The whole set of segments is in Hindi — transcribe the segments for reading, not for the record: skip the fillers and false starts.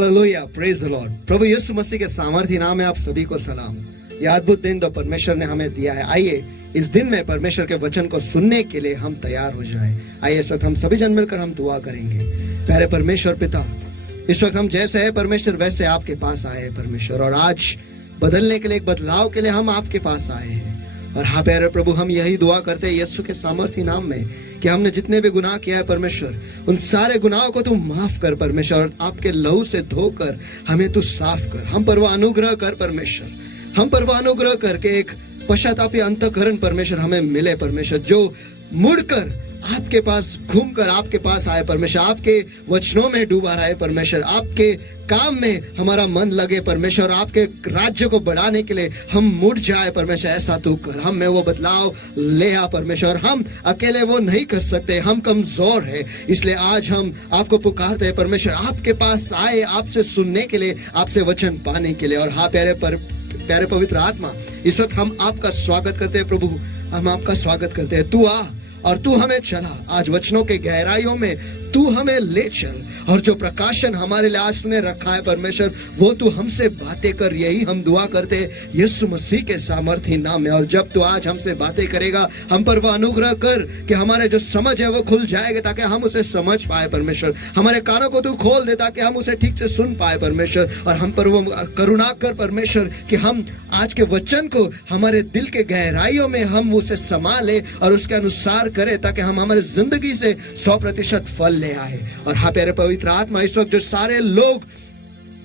Hallelujah, praise the Lord. प्रभु यीशु मसीह के सामर्थ्य नाम में आप सभी को सलाम। यह अद्भुत दिन तो परमेश्वर ने हमें दिया है। आइए इस दिन में परमेश्वर के वचन को सुनने के लिए हम तैयार हो जाएं। आइए इस वक्त हम सभी जन मिलकर हम दुआ करेंगे। प्यारे परमेश्वर पिता, इस वक्त हम जैसे है परमेश्वर वैसे आपके पास आए हैं परमेश्वर, और आज बदलने के लिए, एक बदलाव के लिए हम आपके पास आए हैं। और हाँ प्यारे प्रभु, हम यही दुआ करते हैं यीशु के सामर्थ्य नाम में कि हमने जितने भी गुनाह किया है परमेश्वर, उन सारे गुनाहों को तू माफ कर परमेश्वर, और आपके लहू से धोकर हमें तू साफ कर। हम पर वो अनुग्रह कर परमेश्वर, हम पर वो अनुग्रह करके एक पश्चातापी अंतःकरण परमेश्वर हमें मिले परमेश्वर, जो मुड़कर आपके पास घूमकर आपके पास आए परमेश्वर, आपके वचनों में डूबा रहे परमेश्वर, आपके काम में हमारा मन लगे परमेश्वर, आपके राज्य को बढ़ाने के लिए हम मुड़ जाए परमेश्वर। ऐसा तू कर, हम में वो बदलाव ले आ परमेश्वर। हम अकेले वो नहीं कर सकते, हम कमजोर है, इसलिए आज हम आपको पुकारते हैं परमेश्वर, आपके पास आए आपसे सुनने के लिए, आपसे वचन पाने के लिए। और हाँ प्यारे पवित्र आत्मा, इस वक्त हम आपका स्वागत करते हैं प्रभु, हम आपका स्वागत करते हैं। तू आ और तू हमें चला, आज वचनों के गहराइयों में तू हमें ले चल, और जो प्रकाशन हमारे लिए आज तूने रखा है परमेश्वर, वो तू हमसे बातें कर। यही हम दुआ करते हैं यीशु मसीह के सामर्थ्य नाम में। और जब तू आज हमसे बातें करेगा, हम पर वो अनुग्रह कर कि हमारे जो समझ है वो खुल जाएगा, ताकि हम उसे समझ पाए परमेश्वर। हमारे कानों को तू खोल दे ताकि हम उसे ठीक से सुन पाए परमेश्वर। और हम पर वो करुणा कर परमेश्वर कि हम आज के वचन को हमारे दिल के गहराइयों में हम उसे संभाले और उसके अनुसार करें, ताकि हम हमारी जिंदगी से 100% फल ले आए। और हाँ प्यारे पवित्र आत्मा, इस वक्त जो सारे लोग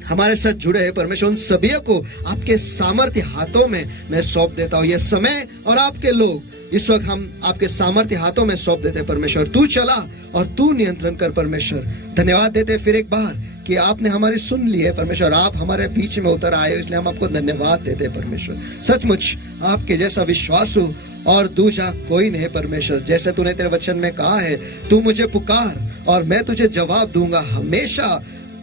हमारे साथ जुड़े हैं परमेश्वर, उन सभी को आपके सामर्थ्य हाथों में मैं सौंप देता हूँ। ये समय और आपके लोग इस वक्त हम आपके सामर्थ्य हाथों में सौंप देते हैं परमेश्वर। तू चला और तू नियंत्रण कर परमेश्वर। धन्यवाद देते फिर एक बार कि आपने हमारी सुन ली है परमेश्वर, आप हमारे बीच में उतर आए हो, इसलिए हम आपको धन्यवाद देते हैं परमेश्वर। सचमुच आपके जैसा विश्वासु और दूसरा कोई नहीं परमेश्वर। जैसे तूने तेरे वचन में कहा है, तू मुझे पुकार और मैं तुझे जवाब दूंगा। हमेशा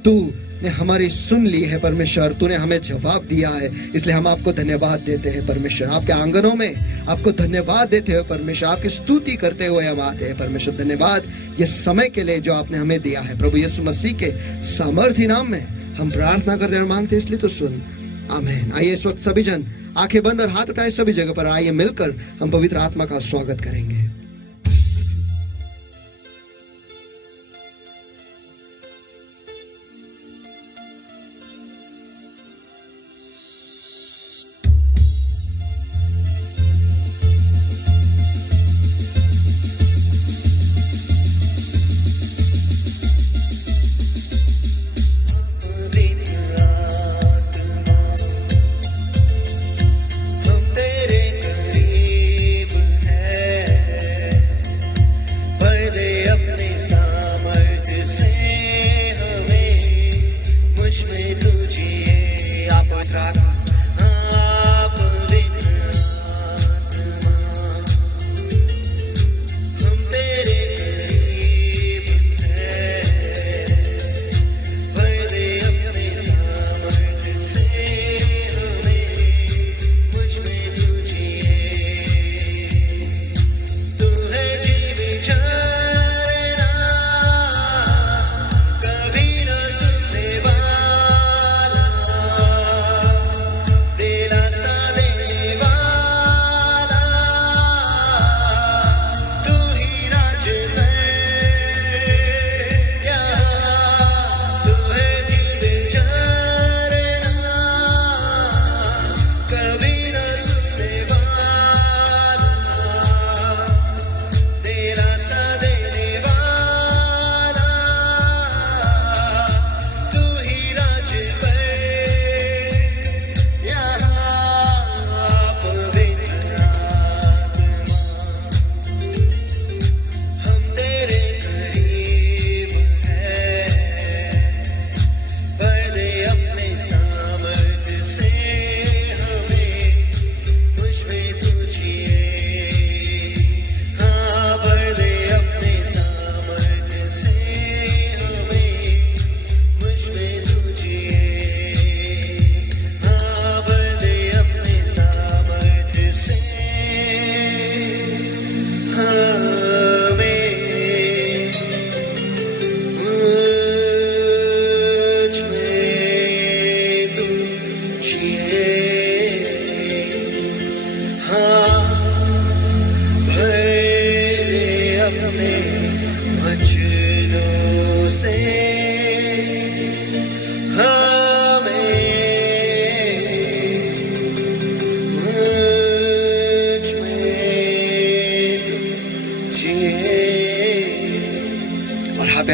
तूने हमारी सुन ली है परमेश्वर, तूने हमें जवाब दिया है, इसलिए हम आपको धन्यवाद देते हैं परमेश्वर। आपके आंगनों में आपको धन्यवाद देते हुए परमेश्वर, आपकी स्तुति करते हुए हम आते हैं परमेश्वर। धन्यवाद ये समय के लिए जो आपने हमें दिया है प्रभु यीशु मसीह के सामर्थ्य नाम में हम प्रार्थना करते और मांगते, इसलिए तो सुन, आमीन। आइए इस वक्त सभी जन आंखें बंद और हाथ उठाए सभी जगह पर, आइए मिलकर हम पवित्र आत्मा का स्वागत करेंगे। हम तेरे करीब हैं।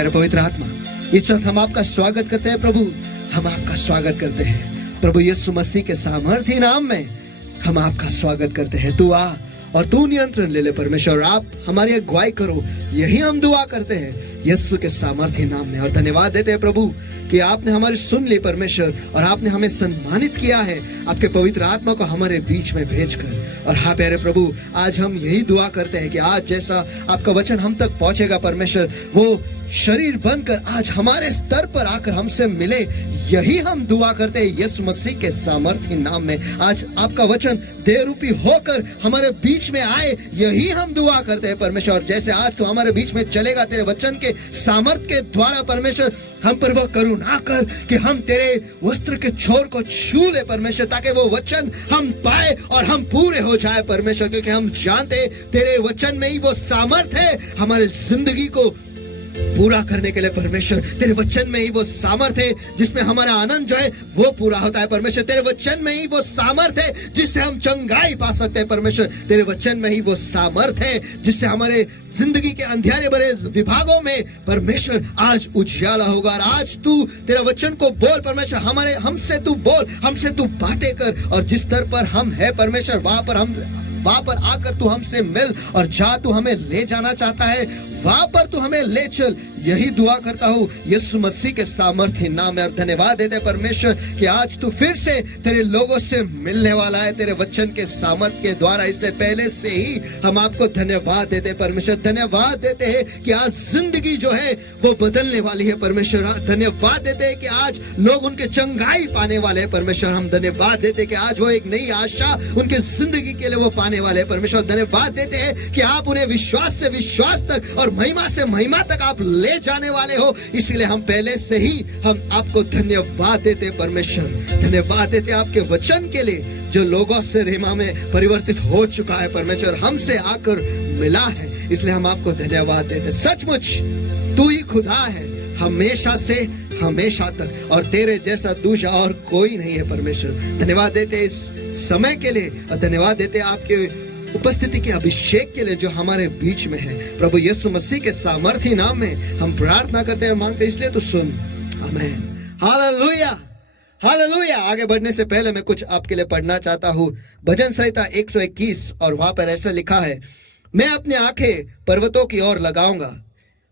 प्यारे पवित्र आत्मा, इस वक्त हम आपका स्वागत करते हैं प्रभु, हम आपका स्वागत करते हैं प्रभु यीशु मसीह के सामर्थी नाम में हम आपका स्वागत करते हैं। तू आ और तू नियंत्रण ले ले परमेश्वर, आप हमारी अगुवाई करो, यही हम दुआ करते हैं यीशु के सामर्थी नाम में। और धन्यवाद देते हैं प्रभु कि आपने हमारी सुन ली परमेश्वर, और आपने हमें सम्मानित किया है आपके पवित्र आत्मा को हमारे बीच में भेजकर। और हाँ प्यारे प्रभु, आज हम यही दुआ करते हैं कि आज जैसा आपका वचन हम तक पहुंचेगा परमेश्वर, वो शरीर बनकर आज हमारे स्तर पर आकर हमसे मिले, यही हम दुआ करते हैं यीशु मसीह के सामर्थी नाम में। आज आपका वचन देह रूपी होकर हमारे बीच में आए, यही हम दुआ करते हैं परमेश्वर। जैसे आज तो हमारे बीच में चलेगा तेरे वचन के सामर्थ के द्वारा परमेश्वर, हम पर वह करुणा कर कि हम तेरे वस्त्र के छोर को छू ले परमेश्वर, ताकि वो वचन हम पाए और हम पूरे हो जाए परमेश्वर, क्योंकि हम जानते तेरे वचन में ही वो सामर्थ है हमारे जिंदगी को पूरा करने के लिए परमेश्वर। तेरे वचन में ही वो सामर्थ है जिसमें हमारा आनंद जो है वो पूरा होता है परमेश्वर। तेरे वचन में ही वो सामर्थ है जिससे हम चंगाई पा सकते हैं परमेश्वर। तेरे वचन में ही वो सामर्थ है जिससे हमारे जिंदगी के अंधेरे भरे विभागों में परमेश्वर आज उजियाला होगा। और आज तू तेरा वचन को बोल परमेश्वर, हमारे हमसे तू बोल, हमसे तू बातें कर, और जिस स्तर पर हम है परमेश्वर वहां पर आकर तू हमसे मिल, और जा तू हमें ले जाना चाहता है वहां पर तू हमें ले चल, यही दुआ करता हूँ यीशु मसीह के सामर्थी नाम में। और धन्यवाद देते परमेश्वर कि आज तू फिर से तेरे लोगों से मिलने वाला है तेरे वचन के सामर्थ के द्वारा। इसलिए पहले से ही हम आपको धन्यवाद देते परमेश्वर, धन्यवाद देते हैं कि आज जिंदगी जो है वो बदलने वाली है परमेश्वर। धन्यवाद देते हैं कि आज लोग उनके चंगाई पाने वाले हैं परमेश्वर। हम धन्यवाद देते हैं कि आज वो एक नई आशा उनके जिंदगी के लिए वो पाने वाले हैं परमेश्वर। धन्यवाद देते हैं कि आप उन्हें विश्वास से विश्वास तक और महिमा से महिमा तक आप ले जाने वाले हो। इसलिए हम पहले से ही हम आपको धन्यवाद देते परमेश्वर। धन्यवाद देते आपके वचन के लिए जो लोगों से रेमा में परिवर्तित हो चुका है परमेश्वर, हमसे आकर मिला है, इसलिए हम आपको धन्यवाद देते। सचमुच तू ही खुदा है हमेशा से हमेशा तक, और तेरे जैसा दूसरा और कोई नहीं है परमेश्वर। धन्यवाद देते इस समय के लिए, और धन्यवाद देते आपके उपस्थिति के अभिषेक के लिए जो हमारे बीच में है प्रभु यीशु मसीह के सामर्थी नाम में हम प्रार्थना करते हैं, मांगते हैं, इसलिए तो सुन। आमीन, हालेलुया, हालेलुया। आगे बढ़ने से पहले मैं कुछ आपके लिए पढ़ना चाहता हूँ भजन संहिता 121, और वहां पर ऐसा लिखा है, मैं अपनी आंखें पर्वतों की ओर लगाऊंगा,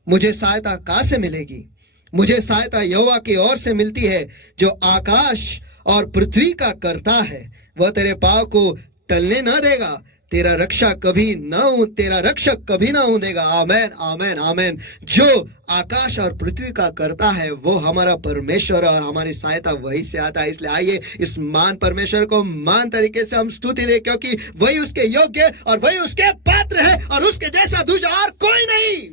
मुझे सहायता कहाँ से मिलेगी? मुझे सहायता यहोवा की ओर से मिलती है जो आकाश और पृथ्वी का करता है। वह तेरे पाँव को टलने न देगा, तेरा रक्षक कभी ना ऊंधेगा। आमेन, आमेन, आमेन। जो आकाश और पृथ्वी का करता है वो हमारा परमेश्वर, और हमारी सहायता वही से आता है। इसलिए आइए इस मान परमेश्वर को मान तरीके से हम स्तुति दें, क्योंकि वही उसके योग्य और वही उसके पात्र है, और उसके जैसा दूसरा और कोई नहीं।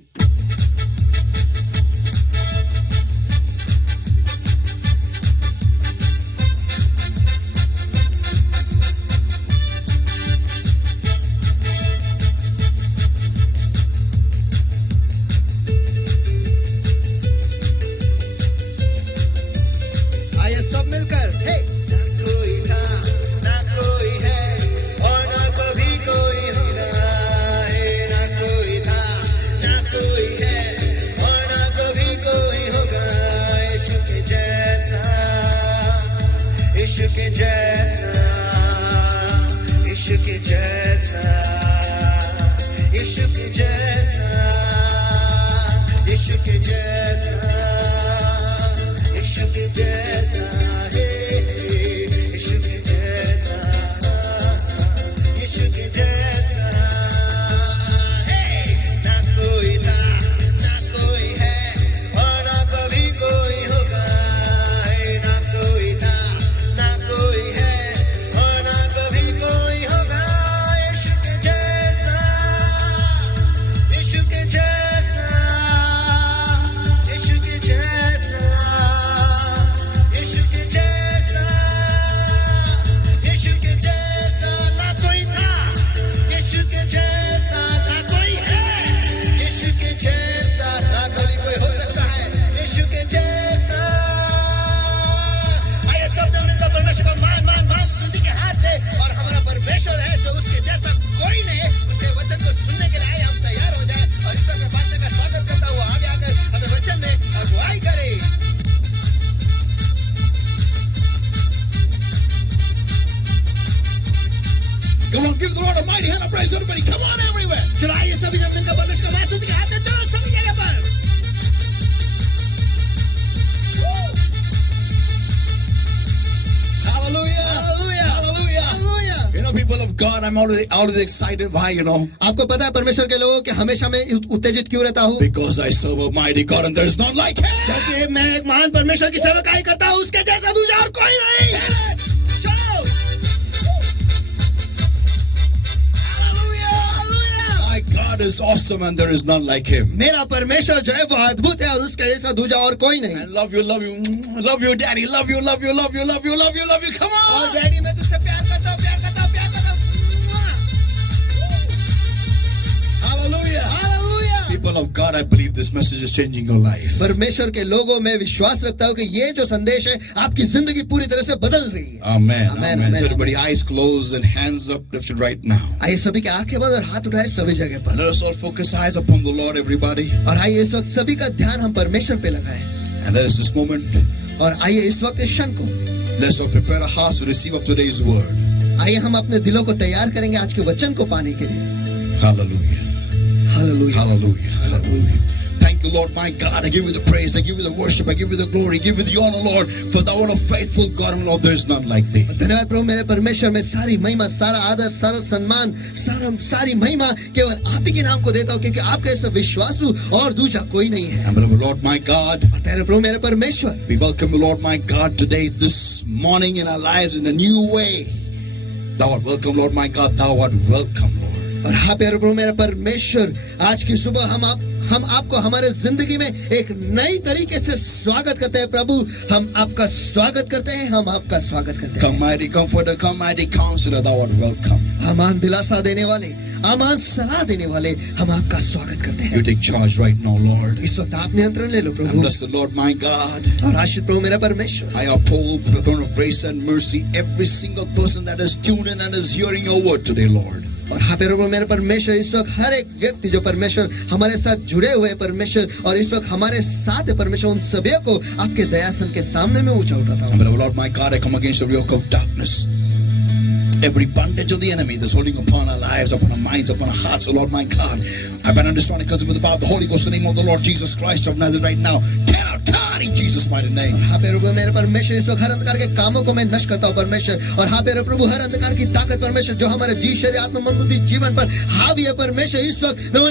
सब मिलकर हे ना कोई था ना कोई है और ना कभी कोई होगा, है ना कोई था ना कोई praise everybody. Come on everywhere. चलो आइए सभी जब दिन का परमेश्वर का महसूस के हाथ में चलो सभी जगह पर। Hallelujah. Hallelujah. Hallelujah. Hallelujah. You know, people of God, I'm always excited. Why, you know? आपको पता है परमेश्वर के लोगों कि हमेशा मैं उत्तेजित क्यों रहता हूँ? Because I serve a mighty God and there is none like him. क्योंकि मैं एक महान परमेश्वर की सेवकाई करता हूँ, उसके जैसा दूसरा और कोई नहीं। चलो। Hallelujah. My God is awesome and there is none like him. मेरा परमेश्वर जो है वो अद्भुत है और उसके जैसा दूजा और कोई नहीं। I love you, daddy. Love you. Come और on. डैडी मैं तुझसे प्यार करता हूँ। Hallelujah. Hallelujah. People of God, I believe this message is changing your life. परमेश्वर के लोगों में विश्वास रखता हूँ कि ये जो संदेश है आपकी जिंदगी पूरी तरह से बदल रही है। Amen. Amen, Amen. amen, So everybody, eyes closed and hands up lifted right now. आइए सभी के आंखें बंद और हाथ उठाए सभी जगह पर। Let us all focus eyes upon the Lord, everybody. और आइए इस वक्त सभी का ध्यान हम परमेश्वर पे लगाएं। And let us this moment, और आइए इस वक्त इस क्षण को let us all prepare our hearts to receive of today's word. आइए हम अपने दिलों को तैयार करेंगे आज के वचन को पाने के लिए। Hallelujah. Hallelujah. Hallelujah. Hallelujah. Thank you, Lord, my God. I give you the praise. I give you the worship. I give you the glory. I give you the honor, Lord. For thou art a faithful God, and Lord, there is none like thee. धन्यवाद प्रभु मेरे परमेश्वर में सारी महिमा, सारा आदर, सारा सम्मान, सारी महिमा केवल आप ही के नाम को देता हूँ क्योंकि आपके ऐसा विश्वासु और दूसरा कोई नहीं है। And beloved Lord, my God, और तेरे प्रभु मेरे परमेश्वर we welcome you, Lord, my God, today, this morning in our lives in a new way. Thou art welcome, Lord, my God. Thou art welcome, Lord. और हाँ प्यारे प्रभु मेरा परमेश्वर आज की सुबह हम आपको हमारे जिंदगी में एक नई तरीके से स्वागत करते हैं प्रभु। हम आपका स्वागत करते हैं, हम आपका स्वागत करते हैं। Come, mighty comforter, come, mighty counselor, thou art welcome. अमान दिलासा देने वाले, अमान सलाह देने वाले, हम आपका स्वागत करते हैं। You take charge right now, Lord. इस वक्त आप नियंत्रण ले लो And Prabhu. bless the Lord, my God. और आशीष प्रभु मेरा परमेश्वर। I uphold the throne of grace and mercy every single person that is tuned in and is hearing your word today, Lord. और हाँ प्रभु मेरे परमेश्वर इस वक्त हर एक व्यक्ति जो परमेश्वर हमारे साथ जुड़े हुए हैं परमेश्वर और इस वक्त हमारे साथ है परमेश्वर, उन सभी को आपके दयासन के सामने में ऊंचा उठाता And हूँ। Lord, my God, I come against the yoke of darkness. Every bondage of the enemy that's holding upon our lives, upon our minds, upon our hearts, oh Lord, my God, I bind and destroy it because of the power of the Holy Ghost, in the name of the Lord Jesus Christ of Nazareth right now. Get out, God, in Jesus' mighty name. हाँ प्रभु मेरे परमेश्वर इस वक्त हर अंधकार के कामों को मैं नष्ट करता हूँ परमेश्वर। और हाँ मेरे प्रभु हर अंधकार की ताकत परमेश्वर जो हमारे जी शरीर आत्मा मन बुद्धि जीवन पर हावी है परमेश्वर, इस वक्त मैं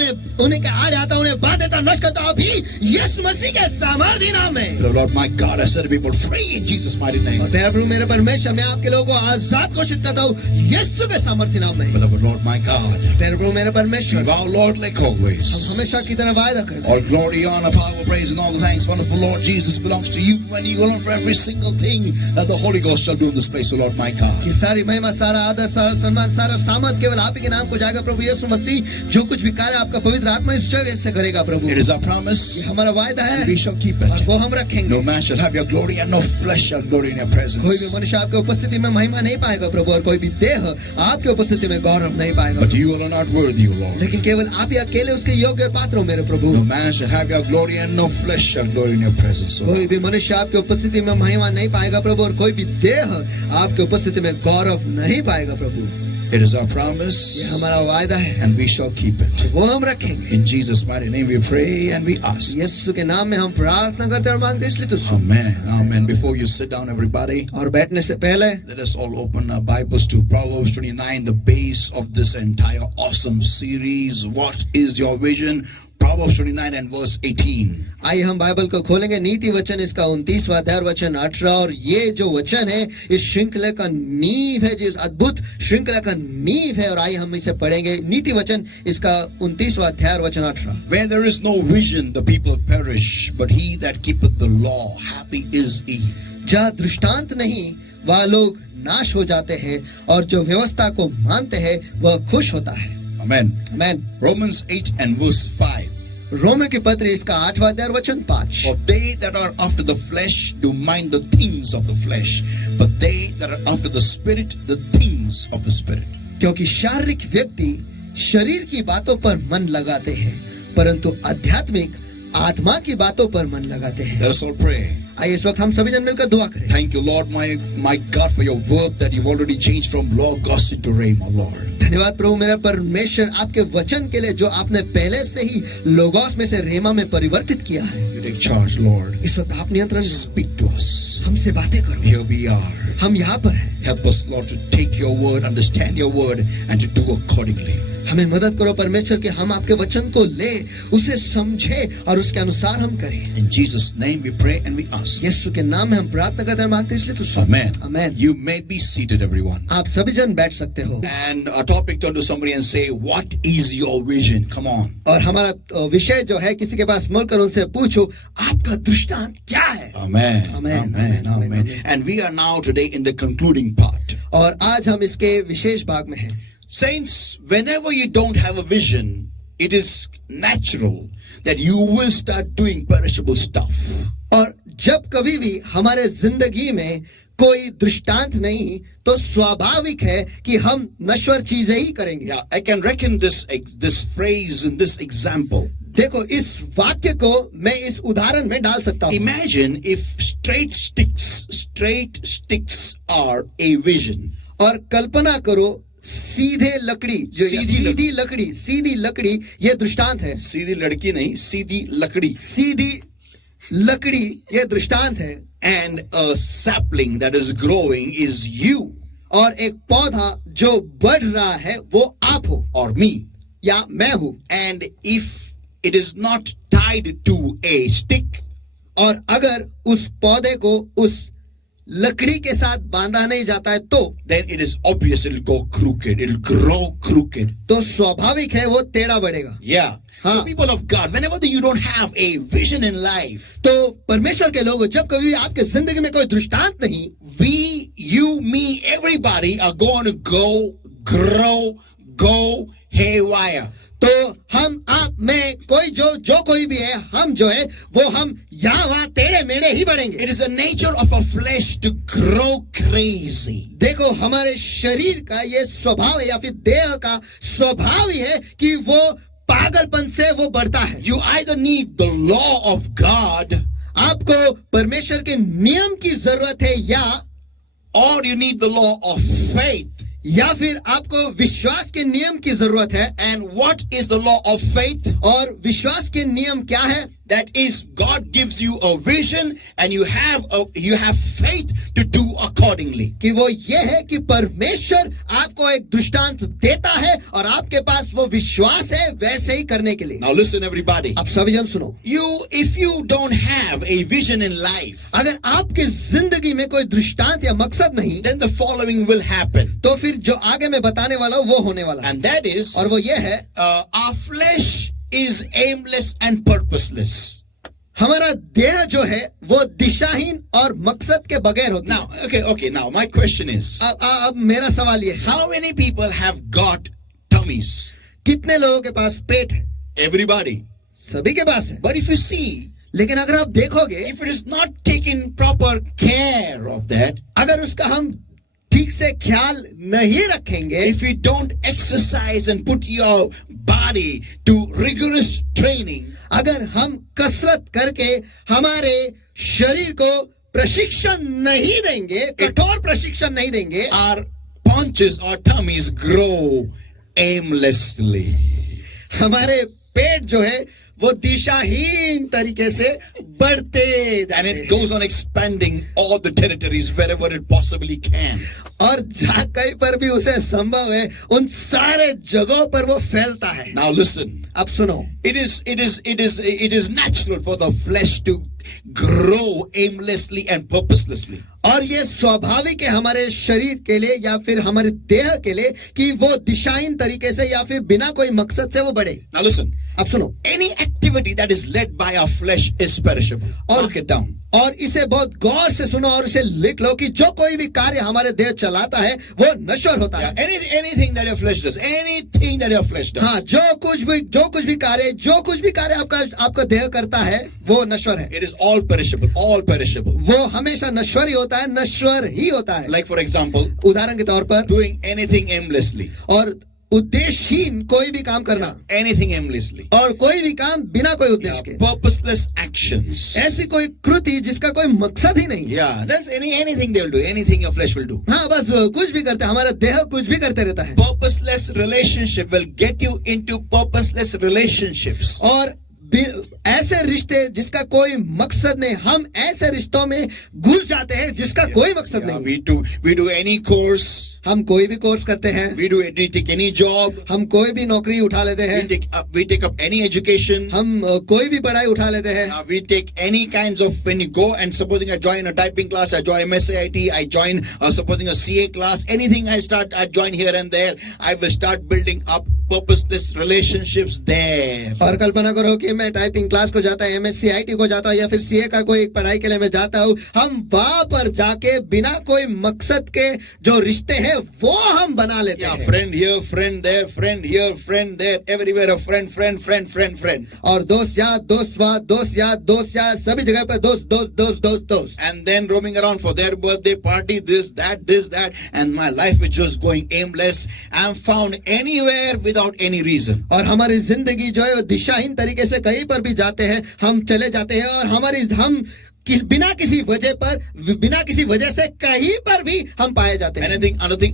उन्हें के आड़ आता उन्हें बांध देता नष्ट करता हूँ अभी यीशु मसीह के सामर्थी नाम में। Lord, my God, I set people free in Jesus' mighty name. और प्रभु मेरे परमेश्वर मैं आपके लोगों को आजाद घोषित करता हूँ यीशु के सामर्थी नाम में। Beloved Lord, my God, प्रभु मेरे परमेश्वर we vow, Lord, like हम always. हमेशा की तरह वायदा करते हैं। All glory, honor, power, praise, and all the thanks, wonderful Lord Jesus, belongs to you and you alone for every single thing that the Holy Ghost shall do in this place, O Lord, my God. ये सारी महिमा, सारा आदर, सारा सम्मान, सारा सामान केवल आप ही के नाम को जाएगा प्रभु यीशु मसीह। जो कुछ भी कार्य आपका पवित्र आत्मा इस जगह से करेगा प्रभु, It is our ये promise, हमारा वायदा है we shall keep और it. वो हम रखेंगे। No man shall have your glory and no flesh shall glory in your presence. कोई भी मनुष्य आपके उपस्थिति में महिमा नहीं पाएगा प्रभु और कोई भी देह आपके उपस्थिति में गौरव नहीं पाएगा, But you alone are worthy, O Lord. लेकिन केवल आप ही अकेले उसके योग्य पात्र हो मेरे प्रभु। No man shall have your glory and no flesh shall glory in your presence, O कोई Lord. भी मनुष्य आपके उपस्थिति में महिमा नहीं पाएगा प्रभु और कोई भी देह आपके उपस्थिति में गौरव नहीं पाएगा प्रभु। It is our ये promise हमारा वायदा है, and we shall keep it. वो हम रखेंगे। In Jesus' mighty name we pray and we ask. यीशु के नाम में हम प्रार्थना करते और मांगते इसलिए तो सुन। Amen. Amen. Before you sit down, everybody, और बैठने से पहले let us all open our Bibles to Proverbs 29, the base of this entire awesome series. What is your vision? Proverbs 29 and verse 18. आइए हम बाइबल को खोलेंगे। नीति वचन इसका 29वां अध्याय वचन 18 और ये जो वचन है इस श्रृंखला का नींव है, जिस अद्भुत श्रृंखला का नींव है। और आइए हम इसे पढ़ेंगे। नीति वचन इसका 29वां अध्याय वचन 18। Where there is no vision, the people perish, but he that keepeth the law, happy is he. जहाँ दृष्टांत नहीं वह लोग नाश हो जाते हैं और जो व्यवस्था को मानते हैं वह खुश होता है। Amen. आमीन। Romans 8 and verse 5. रोमियो की पत्री इसका 8वां अध्याय वचन 5। For they that are after the flesh do mind the things of the flesh, but they that are after the spirit, the things of the spirit. क्योंकि शारीरिक व्यक्ति शरीर की बातों पर मन लगाते हैं परंतु आध्यात्मिक आत्मा की बातों पर मन लगाते हैं। Let us all pray. आइए इस वक्त हम सभी जन मिलकर दुआ करें। Thank you, Lord, my God, for your work that you've already changed from Logos into Rhema, Lord. धन्यवाद प्रभु मेरा परमेश्वर आपके वचन के लिए जो आपने पहले से ही लोगोस में से रेमा में परिवर्तित किया है। You take charge, Lord. इस वक्त आप नियंत्रण लो। Speak to us. हमसे बातें करो। Here we are. हम यहाँ पर हैं। Help us, Lord, to take your word, understand your word, and to do accordingly. हमें मदद करो परमेश्वर कि हम आपके वचन को ले, उसे समझे और उसके अनुसार हम करें। In Jesus' name we pray and we ask. यीशु के नाम में हम प्रार्थना करते हैं, मांगते हैं, इसलिए तो सुन। Amen. Amen. You may be seated, everyone. आप सभी जन बैठ सकते हो। And a topic, turn to somebody and say, what is your vision? Come on. और हमारा विषय जो है, किसी के पास मुड़कर उनसे पूछो, आपका दृष्टांत क्या है? Amen. Amen. Amen. Amen. Amen. And we are now today in the concluding part. और आज हम इसके विशेष भाग में हैं। Saints, whenever you don't have a vision, it is natural that you will start doing perishable stuff. और जब कभी भी हमारे जिंदगी में कोई दृष्टांत नहीं, तो स्वाभाविक है कि हम नश्वर चीजें ही करेंगे। Yeah, I can reckon this phrase in this example. देखो, इस वाक्य को मैं इस उदाहरण में डाल सकता हूँ। Imagine if straight sticks are a vision. और कल्पना करो, सीधे लकड़ी जो सीधी लकड़ी ये दृष्टांत है। सीधी लड़की नहीं, सीधी लकड़ी। सीधी लकड़ी ये दृष्टांत है। And a sapling that is growing is you. और एक पौधा जो बढ़ रहा है वो आप हो or me. या मैं हूं। And if it is not tied to a stick, और अगर उस पौधे को उस लकड़ी के साथ बांधा नहीं जाता है तो then it is obvious it'll go crooked, it'll grow crooked. तो स्वाभाविक है वो टेढ़ा बढ़ेगा। Yeah. हाँ. So people of God, whenever you don't have a vision in life, तो परमेश्वर के लोग, जब कभी भी आपके जिंदगी में कोई दृष्टांत नहीं, we, you, me, everybody are going to go haywire. तो हम, आप, मैं, कोई जो कोई भी है, हम जो है वो हम यहाँ वहाँ टेढ़े मेढ़े ही बढ़ेंगे। It is the nature of a flesh to grow crazy. देखो, हमारे शरीर का ये स्वभाव है या फिर देह का स्वभाव ही है कि वो पागलपन से वो बढ़ता है। You either need the law of God, आपको परमेश्वर के नियम की जरूरत है, या or you need the law of faith. या फिर आपको विश्वास के नियम की जरूरत है। And what is the law of faith? और विश्वास के नियम क्या है? That is, God gives you a vision and you have faith to do accordingly. कि वो ये है कि परमेश्वर आपको एक दृष्टांत देता है और आपके पास वो विश्वास है वैसे ही करने के लिए। Now listen everybody. अब सभी जन सुनो, if you don't have a vision in life, अगर आपकी जिंदगी में कोई दृष्टांत या मकसद नहीं, then the following will happen. तो फिर जो आगे मैं बताने वाला हूँ वो होने वाला है। And that is, और वो ये है, our flesh is aimless and purposeless. हमारा देह जो है वो दिशाहीन और मकसद के बगैर होता है। Now, okay, now my question is, अब मेरा सवाल ये है, how many people have got tummies? कितने लोगों के पास पेट है? Everybody. सभी के पास है। But if you see, लेकिन अगर आप देखोगे, if it is not taken proper care of that, अगर उसका हम ठीक से ख्याल नहीं रखेंगे, if you don't exercise and put your body to rigorous training, अगर हम कसरत करके हमारे शरीर को प्रशिक्षण नहीं देंगे, कठोर प्रशिक्षण नहीं देंगे, our paunches or tummies grow aimlessly. हमारे पेट जो है वो दिशाहीन तरीके से बढ़ते And जाते it goes on expanding all the territories wherever it possibly can. और जहाँ कहीं पर भी उसे संभव है उन सारे जगहों पर वो फैलता है। Now listen. अब सुनो, It is natural for the flesh to grow aimlessly and purposelessly. और ये स्वाभाविक है हमारे शरीर के लिए या फिर हमारे देह के लिए कि वो दिशाहीन तरीके से या फिर बिना कोई मकसद से वो बढ़े। Now listen. अब सुनो, Any activity that is led by our flesh is perishable. Mark it down. और इसे बहुत गौर से सुनो और इसे लिख लो कि जो कोई भी कार्य हमारे देह चलाता है वो नश्वर होता है। Anything that your flesh does, anything that your flesh does. हाँ, जो कुछ भी कार्य आपका देह करता है वो नश्वर है। It is all perishable, all perishable. वो हमेशा नश्वर ही होता है, नश्वर ही होता है। Like for example, उदाहरण के तौर पर, doing anything aimlessly. और उद्देश्यहीन कोई भी काम करना, anything aimlessly. और कोई भी काम बिना कोई उद्देश्य के, Purposeless actions. ऐसी कोई कृति जिसका कोई मकसद ही नहीं। Yeah, that's anything they will do, anything your flesh will do. हाँ, बस कुछ भी करते, हमारा देह कुछ भी करते रहता है। Purposeless relationship will get you into purposeless relationships. और ऐसे रिश्ते जिसका कोई मकसद नहीं, हम ऐसे रिश्तों में घुस जाते हैं जिसका कोई मकसद Yeah, नहीं। we do any course. हम कोई भी कोर्स करते हैं, We take any job. हम कोई भी नौकरी उठा लेते हैं, We take up any education. हम कोई भी पढ़ाई उठा लेते हैं। We take any kinds of, when you go and supposing I join a typing class, I join MSAIT, I join supposing a CA class, anything I join here and there, I will start building up purposeless relationships there. और कल्पना करो कि मैं टाइपिंग क्लास को जाता है, MSc को जाता हूँ, या फिर CA का कोई पढ़ाई के लिए मैं जाता हूँ, हम वहां पर जाके बिना कोई मकसद के जो रिश्ते हैं वो हम बना लेते हैं। Friend here, friend there, friend here, friend there, everywhere a friend. और दोस्त याद, दोस्त वाद, दोस्त याद, दोस्त याद, सभी जगह पे दोस्त दोस्त दोस्त दोस्त दोस्त। And then roaming around for their birthday party, this, that, and my life is just going aimless. I'm found anywhere without any reason. और हमारी जिंदगी जो है वो दिशाहीन तरीके से कहीं पर भी जाते हैं, हम चले जाते हैं, और हम बिना किसी वजह से कहीं पर भी हम पाए जाते हैं।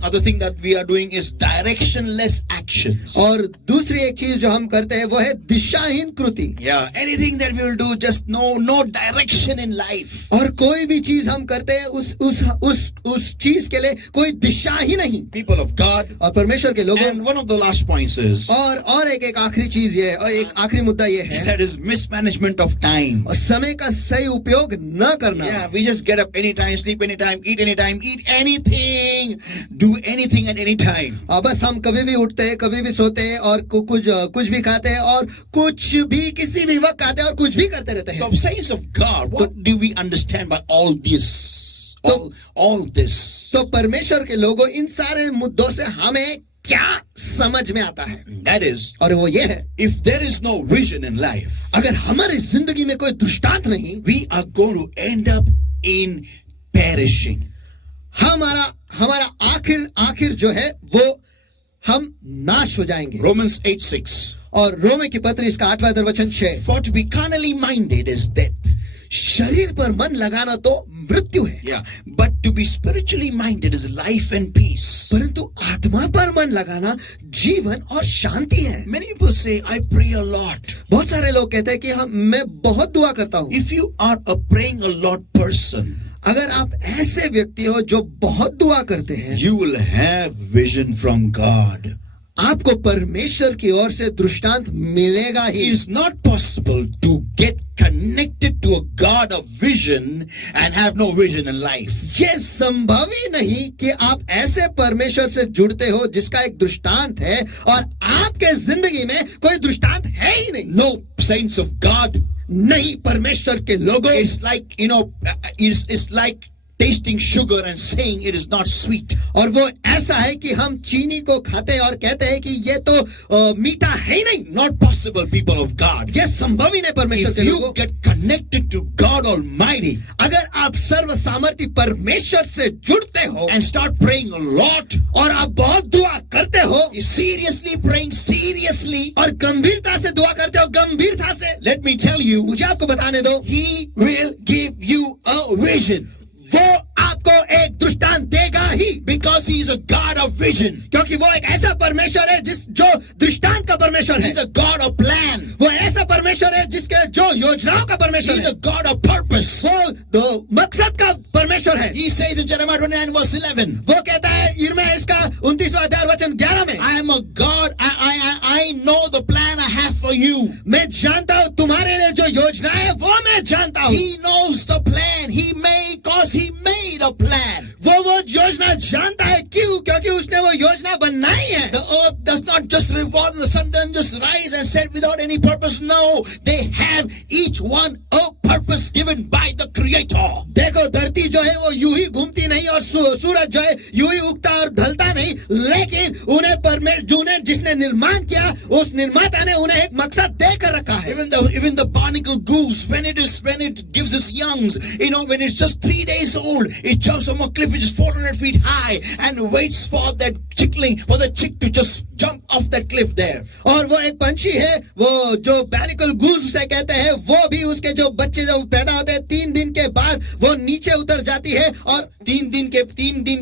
Other thing that we are doing is directionless actions. और दूसरी एक चीज जो हम करते हैं वो है दिशाहीन कृति। Yeah, anything that we will do, just no direction in life. और कोई भी चीज हम करते हैं उस चीज के लिए कोई दिशा ही नहीं। People of God. और परमेश्वर के लोगों। And one of the last points is. और एक आखिरी चीज ये, और एक आखिरी मुद्दा ये है। That is mismanagement of time. और समय का सही उपयोग न करना। Yeah, we just get up anytime, sleep anytime, eat anything, do anything at any time. बस हम कभी भी उठते हैं, कभी भी सोते हैं, और कुछ भी खाते हैं, और कुछ भी किसी भी वक्त खाते हैं, और कुछ भी करते रहते हैं। So, saints of God, what do we understand by all this? All this. तो परमेश्वर के लोगों, इन सारे मुद्दों से हमें क्या समझ में आता है? That is, और वो ये है, if there is no vision in life, अगर हमारी जिंदगी में कोई दृष्टांत नहीं, we are going to end up in perishing. हमारा आखिर जो है वो हम नाश हो जाएंगे। Romans 8:6. और रोमे की पत्री इसका 8वां वचन 6। For to be carnally minded is death. शरीर पर मन लगाना तो मृत्यु है। Yeah, but to be spiritually minded is life and peace. परंतु आत्मा पर मन लगाना जीवन और शांति है। Many people say, I pray a lot. बहुत सारे लोग कहते हैं कि मैं बहुत दुआ करता हूँ। If you are a praying a lot person, अगर आप ऐसे व्यक्ति हो जो बहुत दुआ करते हैं, you will have vision from God. आपको परमेश्वर की ओर से दृष्टांत मिलेगा ही। It is not possible to get connected to a God of vision and have no vision in life. ये संभव ही नहीं कि आप ऐसे परमेश्वर से जुड़ते हो जिसका एक दृष्टांत है और आपके जिंदगी में कोई दृष्टांत है ही नहीं। No, saints of God. नहीं, परमेश्वर के लोगों। It's like, it's like tasting sugar and saying it is not sweet. और वो ऐसा है कि हम चीनी को खाते हैं और कहते हैं कि ये तो मीठा है ही नहीं। Not possible, people of God. ये संभव ही नहीं परमेश्वर के If लोगों। you get connected to God Almighty, अगर आप सर्व सामर्थी परमेश्वर से जुड़ते हो and start praying a lot, और आप बहुत दुआ करते हो, seriously praying seriously, और गंभीरता से दुआ करते हो, गंभीरता से, let me tell you, मुझे आपको बताने दो, He will give you a vision. वो आपको एक दृष्टांत देगा ही। Because He is a God of vision. क्योंकि वो एक ऐसा परमेश्वर है जो दृष्टांत का परमेश्वर है। He's a God of plan. वो ऐसा परमेश्वर है जिसके जो योजनाओं का परमेश्वर है। He's a God of purpose. वो मकसद का परमेश्वर है। He says in Jeremiah 29:11. वो कहता है यिर्मयाह इसका 29वां अध्याय वचन 11 में, I am a God. I know the plan I have for you. मैं जानता हूँ तुम्हारे लिए जो योजना है वो मैं जानता हूँ। He knows the plan. He made a plan. वो योजना जानता है। क्यों? क्योंकि उसने वो योजना बनाई है। The earth does not just revolve, the sun doesn't just rise and set without any purpose. No, they have each one a purpose given by the Creator. देखो, धरती जो है वो यूं ही घूमती नहीं और सूरज जो है यूं ही उगता और ढलता नहीं, लेकिन उन्हें जिसने निर्माण किया उस निर्माता ने उन्हें एक मकसद देकर रखा है. Even the barnacle goose, when it gives its youngs, when it's just 3 days old, it jumps from a cliff which is 400 feet high and waits for that chick to just jump off that cliff there. और वो एक पंछी है, वो जो बैनिकल गूज उसे कहते हैं, वो भी उसके जो बच्चे जब पैदा होते हैं 3 दिन के बाद वो नीचे उतर जाती है और 3 दिन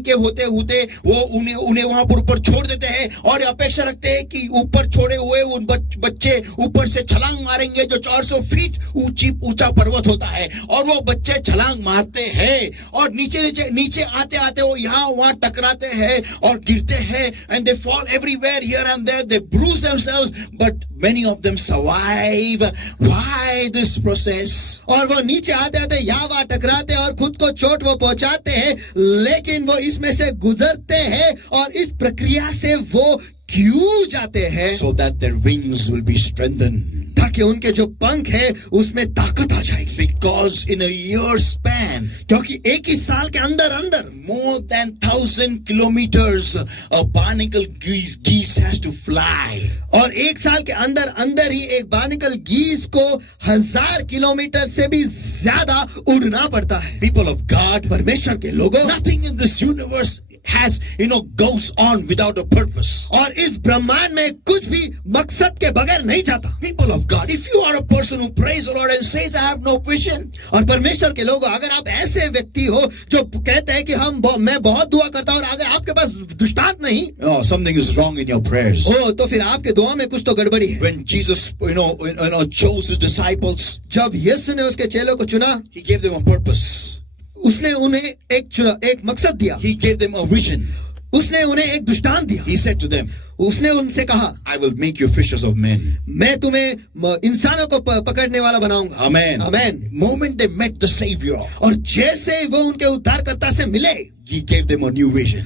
के होते होते वो उन्हें वहां पर ऊपर छोड़ देते हैं और अपेक्षा रखते हैं कि ऊपर छोड़े हुए उन बच्चे ऊपर से छलांग मारेंगे जो 400 फीट ऊंचा पर्वत होता है और वो बच्चे छलांग मारते हैं और नीचे आते वो यहाँ वहां टकराते हैं और गिरते हैं and they fall everywhere here and there, they bruise themselves, but many of them survive. Why this process? और वो नीचे आते यहाँ वहां टकराते और खुद को चोट वो पहुंचाते हैं, लेकिन वो इसमें से गुजरते हैं और इस प्रक्रिया से वो क्यों जाते हैं? So that their wings will be strengthened. ताकि उनके जो पंख है उसमें ताकत आ जाएगी. Because in a year span, क्योंकि एक ही साल के अंदर more than 1,000 kilometers a barnacle geese has to fly. और एक साल के अंदर ही एक बार्निकल गीस को 1000 किलोमीटर से भी ज्यादा उड़ना पड़ता है. People of God, परमेश्वर के लोगों, nothing in this universe has goes on without a purpose. और इस ब्रह्मांड में कुछ भी मकसद के बगैर नहीं जाता. People of God, if you are a person who prays the Lord and says I have no vision, और परमेश्वर के लोगों, अगर आप ऐसे व्यक्ति हो जो कहते हैं कि मैं बहुत दुआ करता हूं और अगर आपके पास दृष्टांत नहीं, no, something is wrong in your prayers. तो फिर आपके दुआ में कुछ तो गड़बड़ी है. When Jesus chose his disciples, जब यीशु ने उसके चेलों को चुना, he gave them a purpose. उसने उन्हें एक मकसद दिया. He gave them a vision. उसने उन्हें एक दृष्टांत दिया. He said to them, उसने उनसे कहा, I will make you fishers of men. मैं तुम्हें इंसानों को पकड़ने वाला बनाऊंगा. Amen. Amen. Moment they met the Savior, और जैसे वो उनके उद्धारकर्ता से मिले, he gave them a new vision.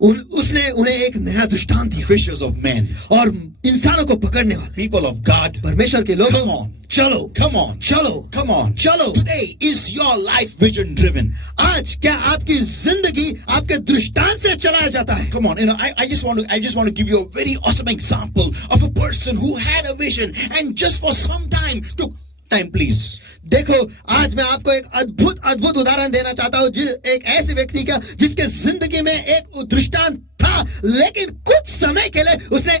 उसने उन्हें एक नया दृष्टांत दिया. Fishers of men. और इंसानों को पकड़ने वाले. People of God, परमेश्वर के लोगों, come on. चलो, Come on. चलो, Come on. चलो. Today is your life vision driven. आज क्या आपकी जिंदगी आपके दृष्टांत से चलाया जाता है? Come on, I just want to give you a very awesome example of a person who had a vision and just for some time took time, please. देखो, आज मैं आपको एक अद्भुत उदाहरण देना चाहता हूँ, एक ऐसे व्यक्ति का जिसके जिंदगी में एक दृष्टांत था, लेकिन कुछ समय के लिए उसने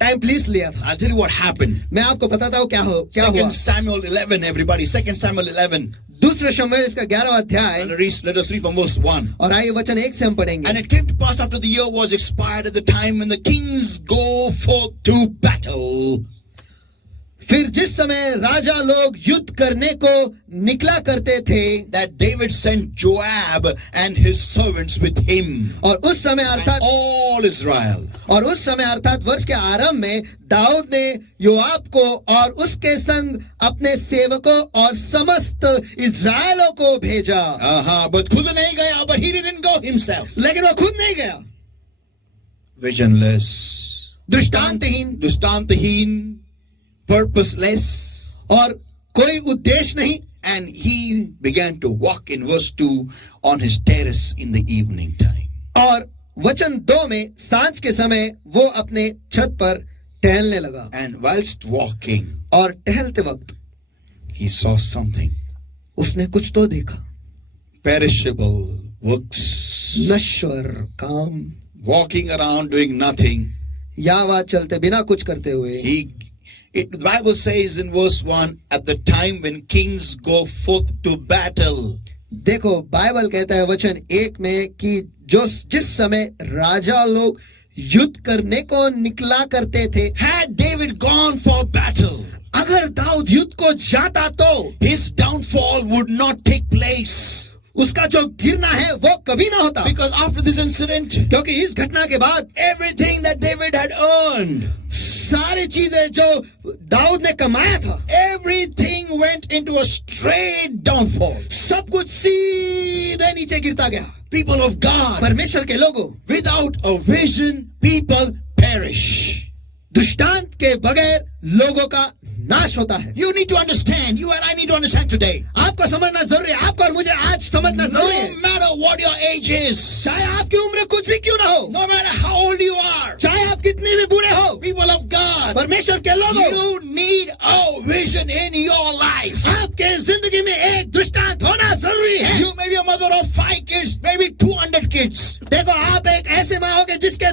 टाइम प्लीज लिया था. I'll tell you what happened. मैं आपको बताता हूँ क्या हुआ. 2 Samuel 11, everybody. 2 Samuel 11. दूसरे शमूएल इसका 11वां अध्याय. Let us read from verse 1. और आइए वचन 1 से हम पढ़ेंगे. And it came to pass after the year was expired at the time when the kings go forth to battle. फिर जिस समय राजा लोग युद्ध करने को निकला करते थे, that David sent Joab and his servants with him. और उस समय अर्थात all Israel. और उस समय अर्थात वर्ष के आरंभ में दाऊद ने योआब को और उसके संग अपने सेवकों और समस्त इस्राएलों को भेजा. But खुद नहीं गया, but he didn't go himself. लेकिन वो खुद नहीं गया. Visionless. दृष्टांतहीन, purposeless, और कोई उद्देश्य नहीं. And he began to walk in verse 2 on his terrace in the evening time. और वचन 2 में सांझ के समय वो अपने छत पर टहलने लगा. And whilst walking, और टहलते वक्त he saw something. उसने कुछ तो देखा. Perishable works. नश्वर काम. Walking around doing nothing. या वह चलते बिना कुछ करते हुए. The Bible says in verse 1, at the time when kings go forth to battle. देखो, बाइबल कहता है वचन 1 में कि जिस समय राजा लोग युद्ध करने को निकला करते थे. Had David gone for battle, अगर दाऊद युद्ध को जाता तो his downfall would not take place. उसका जो गिरना है वो कभी ना होता. Because after this incident, क्योंकि इस घटना के बाद everything that David had earned, सारी चीजें जो दाऊद ने कमाया था, everything went into a straight downfall. सब कुछ सीधे नीचे गिरता गया. People of God, परमेश्वर के लोगों, without a vision, people perish. दृष्टांत के बगैर लोगों का नाश होता है। You need to understand, you and I need to understand today. आपको समझना जरूरी है, आपको और मुझे आज समझना जरूरी है। No matter what your age is, चाहे आपकी उम्र कुछ भी क्यों ना हो, no matter how old you are, चाहे आप कितने भी बूढ़े हो, people of God, परमेश्वर के लोगों, you need a vision in your life. आपके जिंदगी में एक दृष्टांत होना जरूरी है। You may be a mother of 5 kids, maybe 200 kids. देखो, आप एक ऐसे माँ होगे जिसके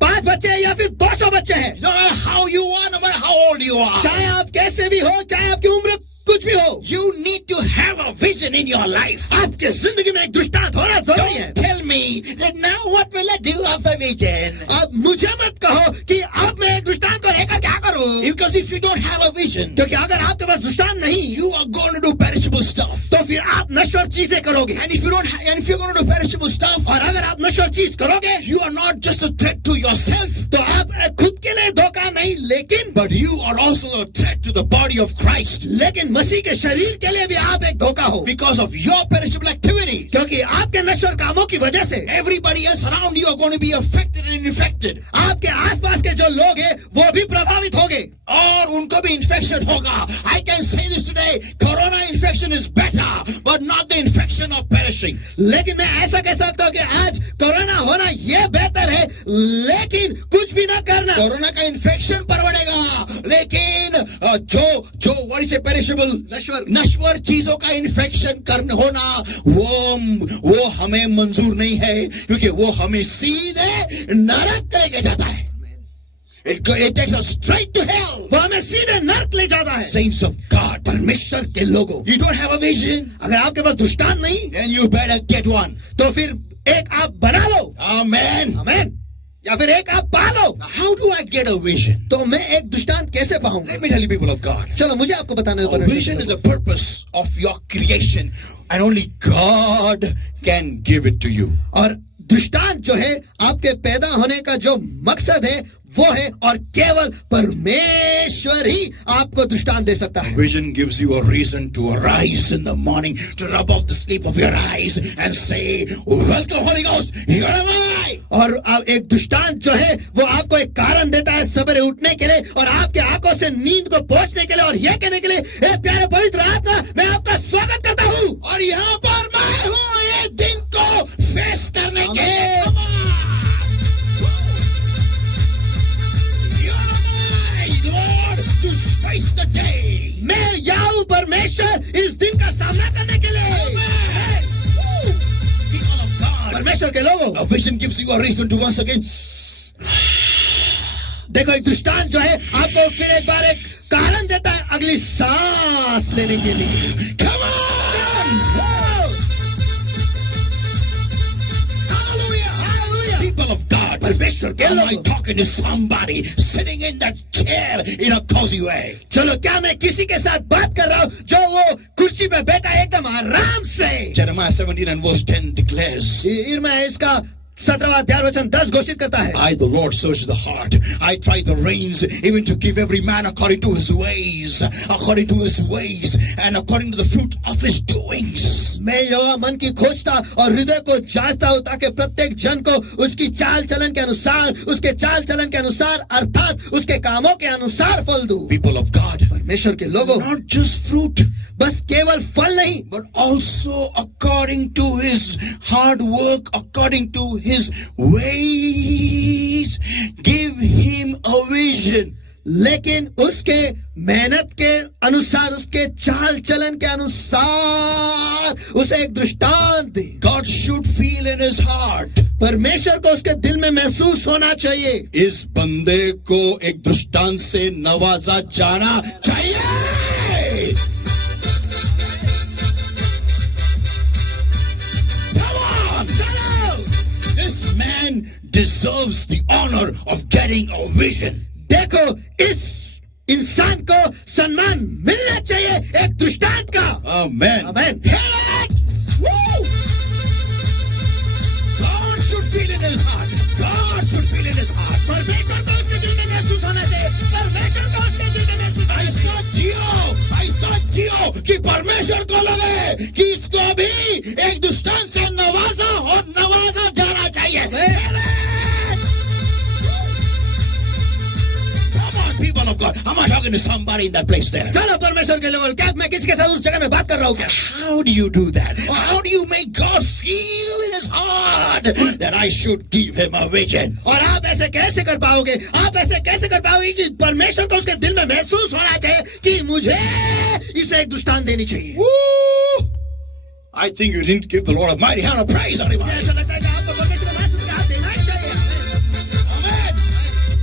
5 बच्चे हैं या फिर 200 बच्चे हैं। No matter how you are, no matter how old you are, चाहे आप कैसे भी हो, चाहे आपकी उम्र कुछ भी हो, you need to have a vision in your life. आपके जिंदगी में एक दृष्टांत होना जरूरी है। Don't tell me that now what will I do of a vision? अब मुझे मत कहो कि अब मैं एक दृष्टांत को लेकर क्या करूं, Because if you don't have a vision, क्योंकि अगर आपके पास दृष्टांत नहीं, you are going to do perishable stuff. तो फिर आप नश्वर चीजें करोगे। And if you don't, and if you're going to do perishable stuff, और अगर आप नश्वर चीज करोगे, you are not just a threat to yourself, तो आप खुद के लिए धोखा नहीं, लेकिन but you are also a threat to the body of Christ. लेकिन मसीह के शरीर के लिए भी आप एक धोखा हो, Because of your perishable activity, क्योंकि आपके नश्वर कामों की वजह से everybody else around you are going to be affected and infected. आपके आसपास के जो लोग हैं वो भी प्रभावित होंगे और उनको भी infection होगा. I can say this today, corona infection is better, but not the infection of perishing. लेकिन मैं ऐसा कह सकता हूँ कि आज कोरोना होना ये बेहतर है, लेकिन कुछ भी ना करना। कोरोना का इन्फेक्शन परवड़ेगा, लेकिन जो what is perishable, नश्वर चीजों का इन्फेक्शन होना वो हमें मंजूर नहीं है, क्योंकि वो हमें सीधे नरक लेके जाता है. It takes us straight to hell. वो हमें सीधे नरक ले जाता है। Saints of God, परमेश्वर के लोगों, you don't have a vision, अगर आपके पास दृष्टांत नहीं, then you better get one. तो फिर एक आप बना लो, Amen. आमीन, या फिर एक आप पालो। How do I get a vision? तो मैं एक दृष्टांत कैसे पाऊंगा? Let me tell you, people of God. चलो मुझे आपको बताने A vision is a purpose of your creation, and only God can give it to you. और दृष्टांत जो है आपके पैदा होने का जो मकसद है वो है, और केवल परमेश्वर ही आपको दृष्टांत दे सकता है। Vision gives you a reason to arise in the morning, to rub off the sleep of your eyes and say, welcome Holy Ghost, here am I. और एक दृष्टांत जो है वो आपको एक कारण देता है सवेरे उठने के लिए और आपके आंखों से नींद को पोंछने के लिए और यह कहने के लिए, ए प्यारे पवित्र आत्मा, मैं आपका स्वागत करता हूँ और यहाँ पर मैं हूँ ये दिन को फेस करने के लिए। To face the day. मैं यहाँ परमेश्वर इस दिन का सामना करने के लिए। People of God, परमेश्वर के लोगों, a vision gives you a reason to once again. देखो, एक दृष्टांत जो है आपको फिर एक बार एक कारण देता है अगली सांस लेने के लिए। Come on! People of God, परमेश्वर के am I लोगों, talking to somebody sitting in that chair in a cozy way? चलो क्या मैं किसी के साथ बात कर रहा हूँ जो वो कुर्सी पे बैठा है एकदम आराम से? Jeremiah 17 and verse 10 declares, यिर्मयाह इसका 17वां अध्याय वचन 10 घोषित करता है, I, the Lord, search the heart. I try the reins, even to give every man according to his ways, and according to the fruit of his doings. मैं यहोवा मन की खोजता और हृदय को जांचता हूँ ताकि प्रत्येक जन को उसकी चाल चलन के अनुसार, उसके चाल चलन के अनुसार अर्थात उसके कामों के अनुसार फल दूं। People of God, परमेश्वर के लोगों, not just fruit, बस केवल फल नहीं, but also according to his hard work, according to his ways. Give him a vision. लेकिन उसके मेहनत के अनुसार, उसके चाल चलन के अनुसार उसे एक दृष्टांत दे। God should feel in his heart. परमेश्वर को उसके दिल में महसूस होना चाहिए, इस बंदे को एक दृष्टांत से नवाजा जाना चाहिए। Come on, this man deserves the honor of getting a vision. देखो, इस इंसान को सम्मान मिलना चाहिए एक दृष्टांत का। Amen. आमीन। God should feel in his heart. God should feel in his heart. परमेश्वर को उसके दिल में महसूस होना चाहिए, परमेश्वर को उसके दिल में महसूस होना चाहिए। ऐसा जियो कि परमेश्वर को लगे कि इसको भी एक दृष्टांत से नवाजा और नवाजा जाना चाहिए। People of God, am I talking to somebody in that place there? चलो परमेश्वर के लोग, क्या मैं किसी के साथ उस जगह में बात कर रहा हूँ क्या? How do you do that? How do you make God feel in his heart that I should give him a vision? और आप ऐसे कैसे कर पाओगे? आप ऐसे कैसे कर पाओगे कि परमेश्वर को उसके दिल में महसूस होना चाहिए कि मुझे इसे एक दृष्टांत देनी चाहिए? Woo! I think you didn't give the Lord a mighty hand of praise, everybody. ऐसा लगता है कि आपको परमेश्वर को महसूस का हाथ देना ही चाहिए। Amen.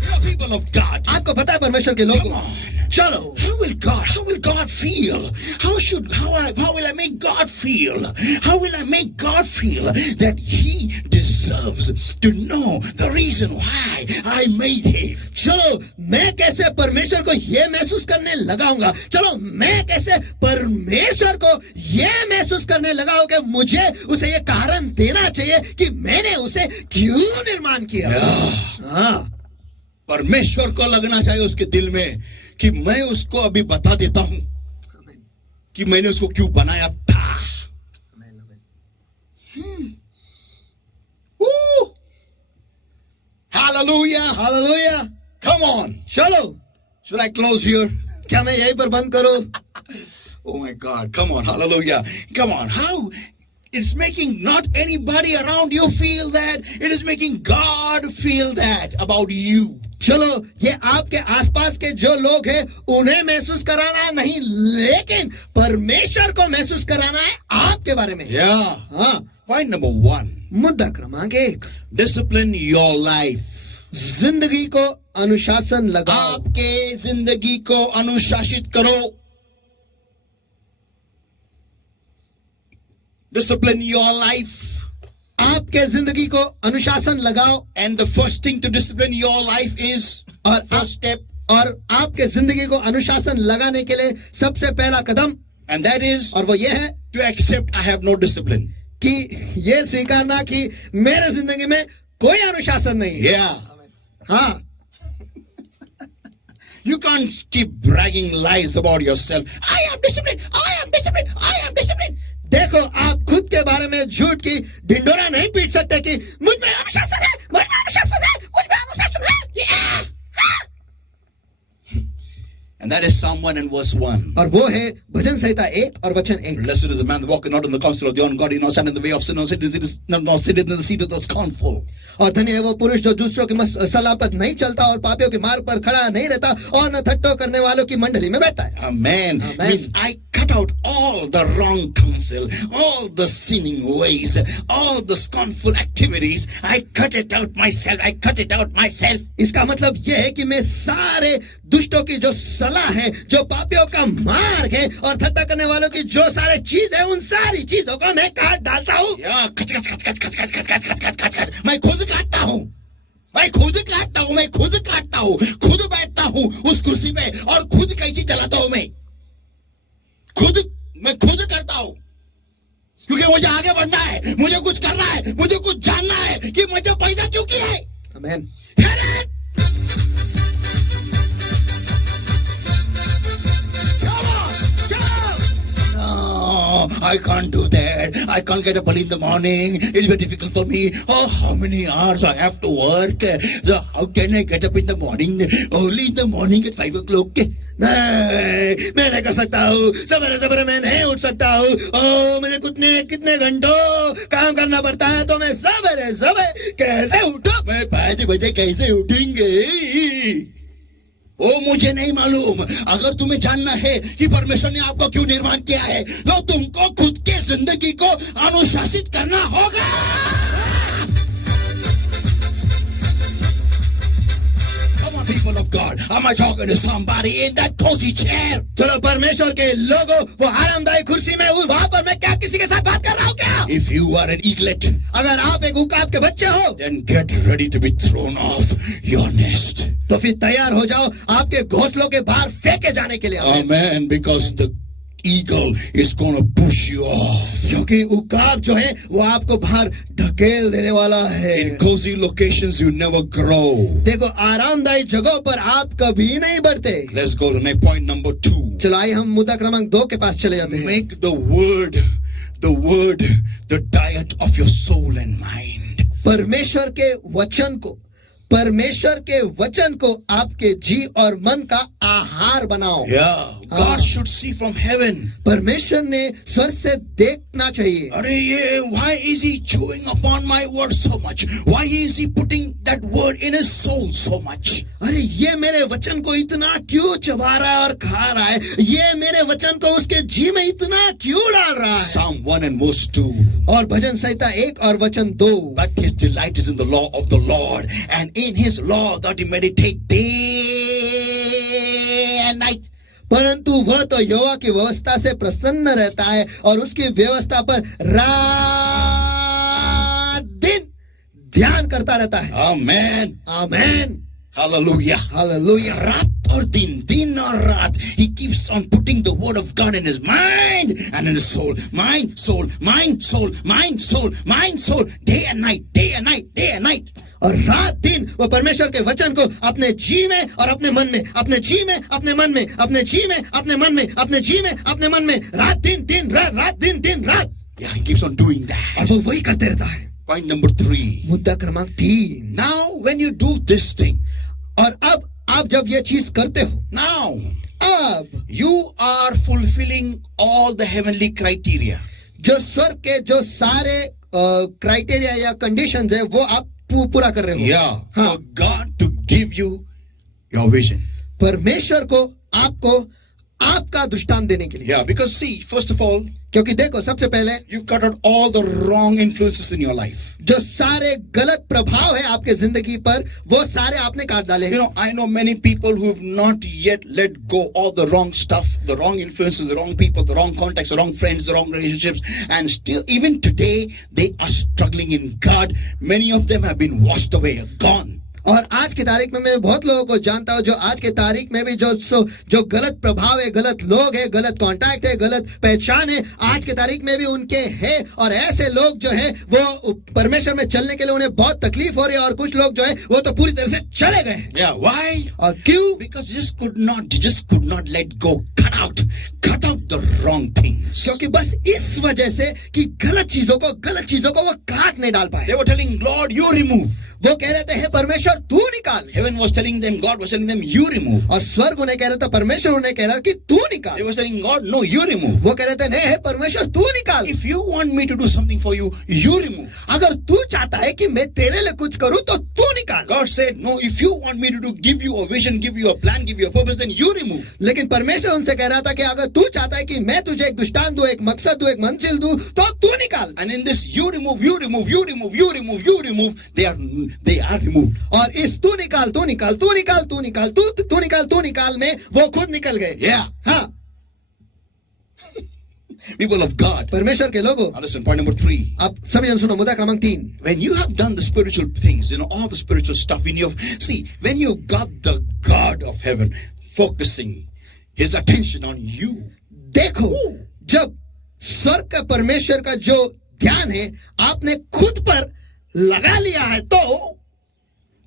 You're people of God. आपको पता है परमेश्वर के लोगों, Come on. चलो, How will God feel? How will I make God feel? How will I make God feel that he deserves to know the reason why I made him? चलो मैं कैसे परमेश्वर को ये महसूस करने लगाऊंगा? चलो मैं कैसे परमेश्वर को ये महसूस करने लगाऊं कि मुझे उसे ये कारण देना चाहिए कि मैंने उसे क्यों निर्माण किया? हाँ, परमेश्वर को लगना चाहिए उसके दिल में कि मैं उसको अभी बता देता हूं कि मैंने उसको क्यों बनाया था. Woo! Hallelujah! Hallelujah, Come on! चलो, Should I close here? क्या मैं यहीं पर बंद करूं? Oh my God! Come on! Hallelujah! Come on! How? It's making not anybody around you feel that. It is making God feel that about you. चलो ये आपके आसपास के जो लोग हैं उन्हें महसूस कराना नहीं, लेकिन परमेश्वर को महसूस कराना है आपके बारे में. Yeah. हाँ, Point number 1. मुद्दा क्रमांक 1, Discipline your life. जिंदगी को अनुशासन लगाओ. आपके जिंदगी को अनुशासित करो. Discipline your life. आपके जिंदगी को अनुशासन लगाओ. And the first thing to discipline your life is और first step, और आपके जिंदगी को अनुशासन लगाने के लिए सबसे पहला कदम, and that is और वो ये है to accept I have no discipline. कि ये स्वीकारना कि मेरे जिंदगी में कोई अनुशासन नहीं है. Yeah. हाँ, You can't keep bragging lies about yourself. I am disciplined. I am disciplined. I am disciplined. देखो आप खुद के बारे में झूठ की ढिंडोरा नहीं पीट सकते कि मुझ में अनुशासन है, मुझ में अनुशासन है, मुझ में अनुशासन है. Yeah! हाँ. And that is Psalm 1 and verse 1. और वो है भजन संहिता 1 और वचन 1. Blessed is the man walking not in the counsel of the ungodly, nor stand in the way of sinners, nor sit in the seat of the scornful. और धन्य है वो पुरुष जो दूसरों की सलाह पर नहीं चलता और पापियों के मार्ग पर खड़ा नहीं रहता और न ठट्ठो करने वालों की मंडली में बैठता है. Amen. Amen. Means I cut out all the wrong counsel, all the sinning ways, all the scornful activities. I cut it out myself. I cut it out myself. इसका मतलब ये है कि मैं सारे दुष्टों की जो सलाह है, जो पापियों का मार्ग है और ठट्ठा करने वालों की जो सारे चीज है, उन सारी चीजों को मैं काट डालता हूँ. Yeah, कच. मैं खुद काटता हूँ. मैं खुद काटता हूँ. मैं खुद काटता हूँ. खुद बैठता हूँ उस कुर्सी पे और खुद कैंची चलाता हूँ. मैं खुद करता हूँ. क्योंकि मुझे आगे बढ़ना है, मुझे कुछ करना है, मुझे कुछ जानना है कि मुझे पैदा क्यों किया है. आमेन. No, I can't do that. I can't get up early in the morning. It's very difficult for me. Oh, how many hours I have to work. So how can I get up in the morning, early in the morning at 5 o'clock? नहीं, मैं नहीं कर सकता हूँ. सवेरे मैं नहीं उठ सकता हूँ. ओ, मुझे कितने घंटों काम करना पड़ता है, तो मैं सवेरे कैसे उठूं? मैं 5 बजे कैसे उठेंगे? ओ, मुझे नहीं मालूम. अगर तुम्हें जानना है कि परमेश्वर ने आपको क्यों निर्माण किया है, तो तुमको खुद के जिंदगी को अनुशासित करना होगा. Come on, people of God. Am I talking to somebody in that cozy chair? चलो परमेश्वर के लोगों, वो आरामदायी कुर्सी में वहां पर मैं क्या किसी के साथ बात कर रहा हूँ क्या? If you are an eaglet, अगर आप एक उकाब के बच्चे हो, then get ready to be thrown off your nest. तो फिर तैयार हो जाओ आपके घोंसलों के बाहर फेंके जाने के लिए. Amen. Because the eagle is going to push you off. क्योंकि उकाब जो है वो आपको बाहर ढकेल देने वाला है. In cozy locations, you never grow. देखो आरामदायी जगहों पर आप कभी नहीं बढ़ते. Let's go to next point number 2. चलो आइए हम मुद्दा क्रमांक 2 के पास चले जाते हैं. Make the word, the diet of your soul and mind. परमेश्वर के वचन को परमेश्वर के वचन को आपके जी और मन का आहार बनाओ. Yeah, God should see from heaven. परमेश्वर ने स्वर्ग से देखना चाहिए. अरे ये, why is he chewing upon my word so much? Why is he putting that word in his soul so much? अरे ये मेरे वचन को इतना क्यों चबा रहा है और खा रहा है? ये मेरे वचन को उसके जी में इतना क्यों डाल रहा है? Psalm 1 and verse 2. और भजन संहिता 1 और वचन 2. But his delight is in the law of the Lord, and in his law that he meditate day and night. परंतु वह तो यहोवा की व्यवस्था से प्रसन्न रहता है और उसकी व्यवस्था पर रात दिन ध्यान करता रहता है. Amen. आमेन. Hallelujah. हालेलुया. रात और दिन और रात, he keeps on putting the word of God in his mind and in his soul. Mind, soul, mind, soul, mind, soul, mind, soul. Day and night, day and night, day and night. और रात दिन वह परमेश्वर के वचन को अपने जी में और अपने मन में, अपने जी में, अपने मन में, अपने जी में, अपने मन में, अपने जी में, अपने मन में, रात दिन दिन रात, रात दिन दिन रात. Yeah, he keeps on doing that. और वो वही करते रहता है. Point number 3. मुद्दा क्रमांक 3. Now, when you do this thing, और अब आप जब ये चीज करते हो, now अब you are fulfilling all the heavenly criteria. जो स्वर्ग के जो सारे क्राइटेरिया या कंडीशंस है वो आप पूरा कर रहे हो. Yeah, हाँ. for God to give you your vision. परमेश्वर को आपको आपका दृष्टांत देने के लिए. Yeah, because see, first of all, क्योंकि देखो, सबसे पहले you cut out all the wrong influences in your life. जो सारे गलत प्रभाव है आपके जिंदगी पर वो सारे आपने काट डाले. You know, I know many people who've not yet let go all the wrong stuff, the wrong influences, the wrong people, the wrong contacts, the wrong friends, the wrong relationships, and still, even today, they are struggling in God. Many of them have been washed away, gone. और आज की तारीख में मैं बहुत लोगों को जानता हूं जो आज की तारीख में भी जो गलत प्रभाव है, गलत लोग है, गलत कांटेक्ट है, गलत पहचान है, आज की तारीख में भी उनके है. और ऐसे लोग जो है वो परमेश्वर में चलने के लिए उन्हें बहुत तकलीफ हो रही है. और कुछ लोग जो है वो तो पूरी तरह से चले गए. Yeah, why? और क्यों? Because you just could not let go. Cut out the wrong things. क्योंकि बस इस वजह से कि गलत चीजों को वो काट नहीं डाल पाए. They were telling Lord, you remove. वो कह रहे थे हे परमेश्वर तू निकाल. Heaven was telling them, God was telling them, you remove. और स्वर्ग उन्हें कह रहा था, परमेश्वर उन्हें कह रहा कि तू निकाल. They were telling God, no, you remove. वो कह रहे थे नहीं हे परमेश्वर तू निकाल. If you want me to do something for you, you remove. अगर तू चाहता है कि मैं तेरे लिए कुछ करूं तो तू निकाल. God said, no, if you want me to give you a vision, give you a plan, give you a purpose, then you remove. लेकिन परमेश्वर उनसे कह रहा था कि अगर तू चाहता है कि मैं तुझे एक दृष्टांत दूं, एक मकसद दूं, एक मंजिल दूं, तो तू निकाल. And in this, you remove, they are removed. और इस तू निकाल में वो खुद निकल गए. Yeah. हाँ. People of God. परमेश्वर के लोगों. Now listen, point number 3. अब सभी जन सुनो, मुद्दा क्रमांक 3. When you have done the spiritual things, all the spiritual stuff when you got the God of heaven focusing his attention on you. देखो, जब स्वर्ग का परमेश्वर का जो ध्यान है आपने खुद पर लगा लिया है तो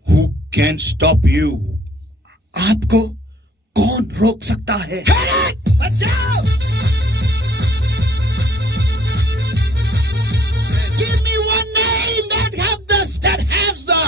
who can stop you? आपको कौन रोक सकता है? बचाओ! Give me one name that has the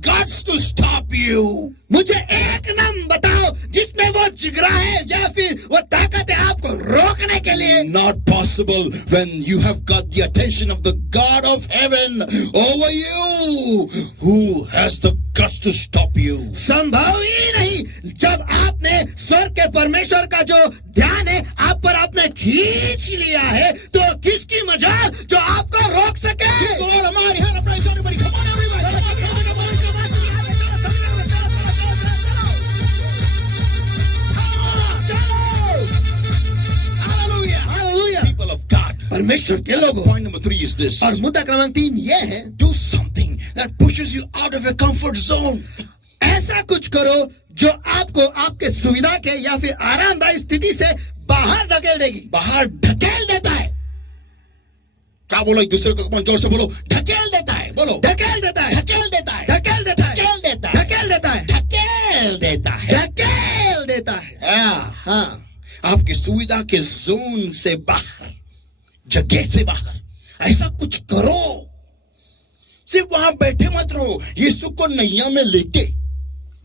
guts to stop you. मुझे एक नाम बताओ जिसमें वो जिगरा है या फिर वो ताकत है आपको रोकने के लिए. Not possible when you have got the attention of the God of heaven over you. Who has the guts to stop you? संभव ही नहीं. जब आपने स्वर्ग के परमेश्वर का जो ध्यान है आप पर आपने खींच लिया है तो किसकी मजाल जो आपको रोक सके? People of God. परमेश्वर के लोगों. Point number 3 is this. और मुद्दा क्रमांक 3 ये है, Do something that pushes you out of your comfort zone. ऐसा कुछ करो जो आपको आपके सुविधा के या फिर आरामदायी स्थिति से बाहर धकेल देगी. बाहर ढकेल देता है. क्या बोलो? एक दूसरे को जोर से बोलो. ढकेल देता है. बोलो. धकेल देता है. ढकेल देता है. धकेल देता है. ढकेल देता है. धकेल देता है. ढकेल देता है. धकेल देता है. हाँ. आपकी सुविधा के जोन से बाहर, जगह से बाहर ऐसा कुछ करो. सिर्फ वहां बैठे मत रहो, यीशु को नैया में लेके.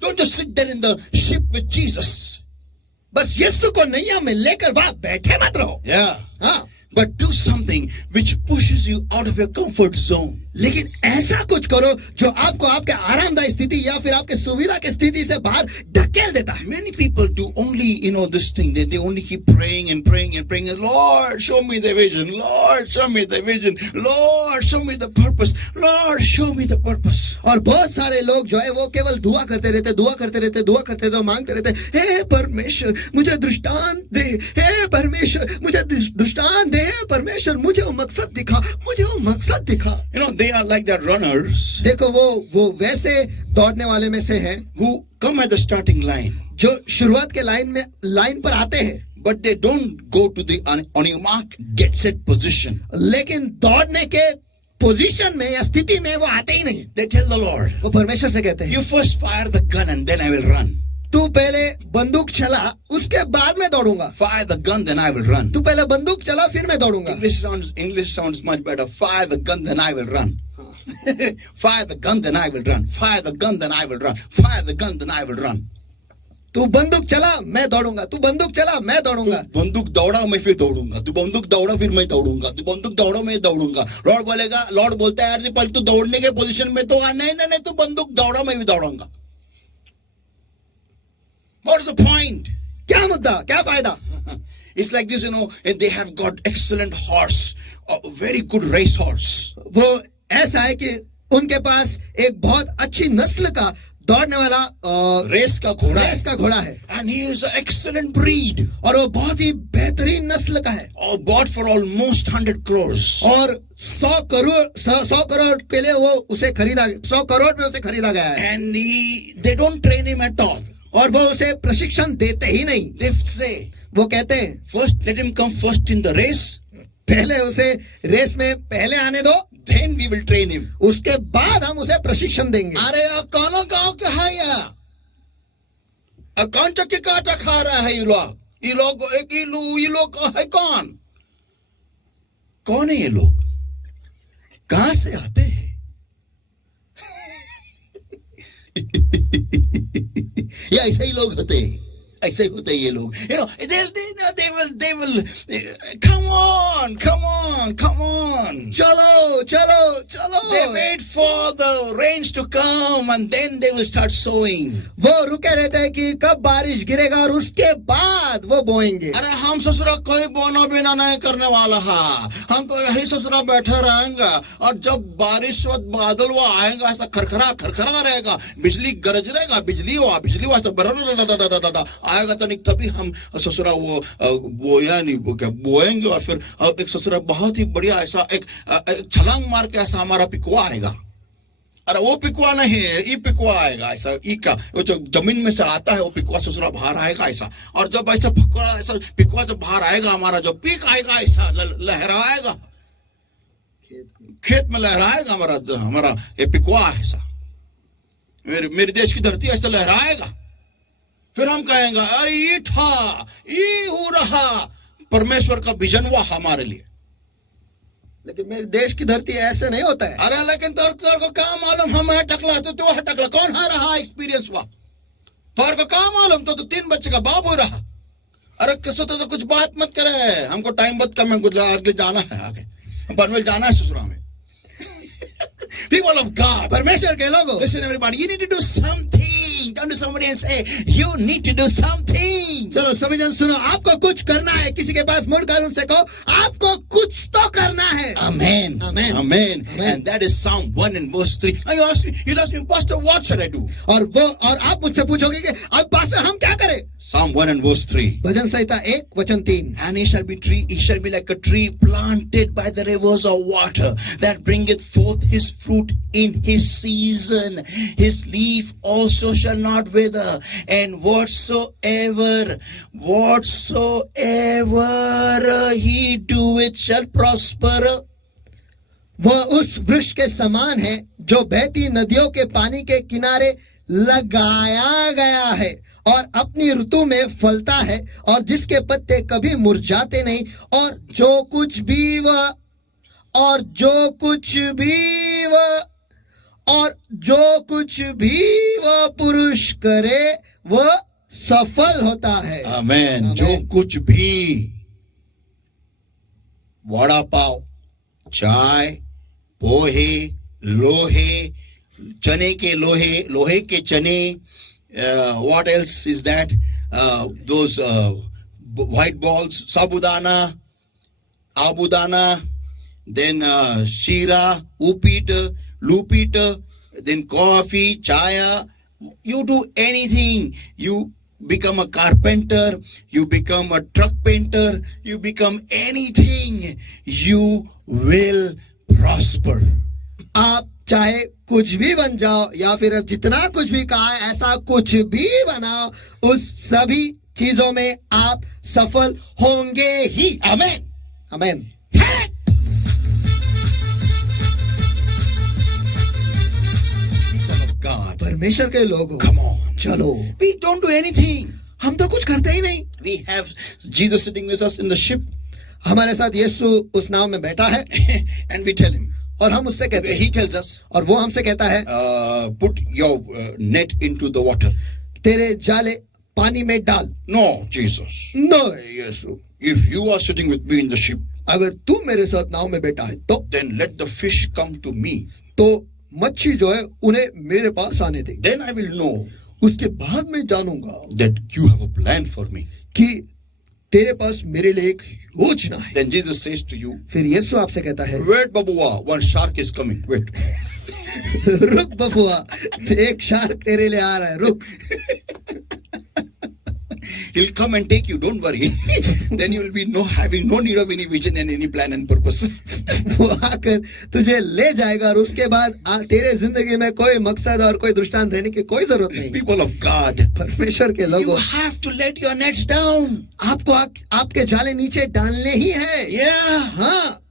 Don't just sit there in the ship with Jesus. बस यीशु को नैया में लेकर वहां बैठे मत रहो. Yeah. हाँ, But do something which pushes you out of your comfort zone. लेकिन ऐसा कुछ करो जो आपको आपके आरामदायक स्थिति या फिर आपके सुविधा की स्थिति से बाहर ढकेल देता है. Many people do only, this thing. They only keep praying and praying and praying. Lord, show me the vision. Lord, show me the vision. Lord, show me the purpose. Lord, show me the purpose. और बहुत सारे लोग जो है वो केवल दुआ करते रहते, मांगते रहते, हे परमेश्वर मुझे दृष्टांत दे, हे परमेश्वर मुझे दृष्टांत दे, हे परमेश्वर मुझे वो मकसद दिखा. They are like that runners देखो वो वैसे दौड़ने वाले में से हैं who come at the starting line, जो शुरुआत के लाइन पर आते हैं, but they don't go to the on your mark, get set position. लेकिन दौड़ने के पोजीशन में या स्थिति में वो आते ही नहीं. They tell the Lord, वो परमेश्वर से कहते हैं, you first fire the gun and then I will run. तू पहले बंदूक चला उसके बाद मैं दौड़ूंगा. Fire the gun, then I will run. तू पहले बंदूक चला फिर मैं दौड़ूंगा. English sounds much better. Fire the gun, then I will run. Fire the gun, then I will run. Fire the gun, then I will run. Fire the gun, then I will run. तू बंदूक चला मैं दौड़ूंगा, तू बंदूक चला मैं दौड़ूंगा. तू बंदूक दौड़ा मैं फिर दौड़ूंगा, तू बंदूक दौड़ा फिर मैं दौड़ूंगा, तू बंदूक दौड़ा मैं दौड़ूंगा. लॉर्ड बोलता है यार पहले तू दौड़ने के पोजीशन में तो नहीं तू बंदूक दौड़ा मैं भी दौड़ूंगा. What is the point? क्या मुद्दा, क्या फायदा? It's like this, they have got excellent horse, a very good race horse. वो ऐसा है कि उनके पास एक बहुत अच्छी नस्ल का दौड़ने वाला रेस का घोड़ा है. And he is an excellent breed. और वो बहुत ही बेहतरीन नस्ल का है. Bought for almost 100 crores. और 100 करोड़ के लिए वो उसे खरीदा, 100 करोड़ में उसे खरीदा गया है. And they don't train him at all. और वो उसे प्रशिक्षण देते ही नहीं. They say, वो कहते हैं first let him come first in the race. पहले उसे रेस में पहले आने दो, then we will train him. उसके बाद हम उसे प्रशिक्षण देंगे. अरे कौन गांव का है यार, कौन चक्की काटा खा रहा है ये लोग है कौन है ये लोग, कहां से आते हैं? या ऐसे ही लोग होते हैं, ऐसे ही होते हैं ये लोग. They will come on, chalo. They wait for the rains to come and then they will start sowing. वो रुके रहते हैं कि कब बारिश गिरेगा और उसके बाद वो बोएंगे. अरे हम ससुरा कोई बोना बिना नहीं करने वाला है, हम तो यही ससुरा बैठे रहेंगे और जब बारिश व बादल वो आएगा ऐसा खरखरा रहेगा, बिजली गरज रहेगा, बिजली हुआ ऐसा आएगा तभी हम ससुरा वो बोएंगे और फिर एक ससुरा बहुत ही बढ़िया ऐसा एक छलांग मार के ऐसा हमारा पिकवा आएगा. अरे वो पिकवा नहीं है, ई पिकवा आएगा ऐसा, ई का वो जो जमीन में से आता है वो पिकवा ससुरा बाहर आएगा ऐसा. और जब ऐसा पिकवा जब बाहर आएगा, हमारा जो पीक आएगा ऐसा लहराएगा, खेत में लहराएगा हमारा ये पिकवा ऐसा, मेरे देश की धरती ऐसा लहराएगा. फिर हम कहेंगे अरे ये हो रहा परमेश्वर का विजन हुआ हमारे लिए. लेकिन मेरे देश की धरती ऐसे नहीं होता है. अरे लेकिन तोर को क्या मालूम, हम है टकला तो तू है टकला, कौन है रहा एक्सपीरियंस हुआ, तोर को क्या मालूम, तो 3 बच्चे का बाप हो रहा. अरे किसी तो कुछ बात मत करे, हमको टाइम मत कम है, कुछ आगे जाना है, आगे पनवेल जाना है ससुरा में. People of God, परमेश्वर के लोगों, listen everybody, you need to do something. Turn to somebody and say, you need to do something. चलो सभी जन सुनो, आपको कुछ करना है. किसी के पास मुड़कर उनसे कहो आपको कुछ तो करना है. Amen. And that is Psalm 1 and verse 3. Now you ask me, Pastor, what should I do? और आप मुझसे पूछोगे कि अब पास्टर हम क्या करें? Psalm 1 and verse 3. भजन संहिता 1 वचन 3. And he shall be like a tree planted by the rivers of water, that bringeth forth his fruit in his season. His leaf also shall not wither, and whatsoever he doeth shall prosper. वह उस वृक्ष के समान है जो बहती नदियों के पानी के किनारे लगाया गया है और अपनी ऋतु में फलता है, और जिसके पत्ते कभी मुरझाते नहीं, और जो कुछ भी वह और जो कुछ भी वह पुरुष करे वह सफल होता है। Amen. जो कुछ भी, वड़ा पाव, चाय, पोहे, लोहे, चने के लोहे, लोहे के चने, what else is that? Those white balls, sabudana, abudana, then shira, upit, lupit, then coffee, chaya. You do anything. You become a carpenter, you become a truck painter, you become anything, you will prosper. आप चाहे कुछ भी बन जाओ या फिर अब जितना कुछ भी कहा है ऐसा कुछ भी बनाओ, उस सभी चीजों में आप सफल होंगे ही। Amen. आमीन। People of God, परमेश्वर के लोगों, come on. चलो, We don't do anything. हम तो कुछ करते ही नहीं। We have Jesus sitting with us in the ship हमारे साथ यीशु उस नाव में बैठा है and we tell him, और हम उससे कहते हैं, he tells us, और वो हमसे कहता है, put your net into the water. तेरे जाले पानी में डाल। No, Jesus. नहीं यीशु, If you are sitting with me in the ship, अगर तू मेरे साथ नाव में बैठा है तो then let the fish come to me. तो मच्छी जो है उन्हें मेरे पास आने दे। Then I will know उसके बाद मैं जानूंगा that you have a plan for me. कि तेरे पास मेरे लिए एक योजना है। Then Jesus says to you, फिर यीशु आपसे कहता है, wait, Babua, one shark is coming. Wait. रुक बबुआ, एक शार्क तेरे लिए आ रहा है, रुक। He'll come and take you, don't worry. Then you will be having no need of any vision and any plan and purpose. वो आकर तुझे ले जाएगा और उसके बाद तेरे जिंदगी में कोई मकसद और कोई दृष्टांत रहने की कोई जरूरत नहीं। People of God, परमेश्वर के you लोगों, have to let your nets down. आपको आपके जाले नीचे डालने ही है। Yeah. हाँ,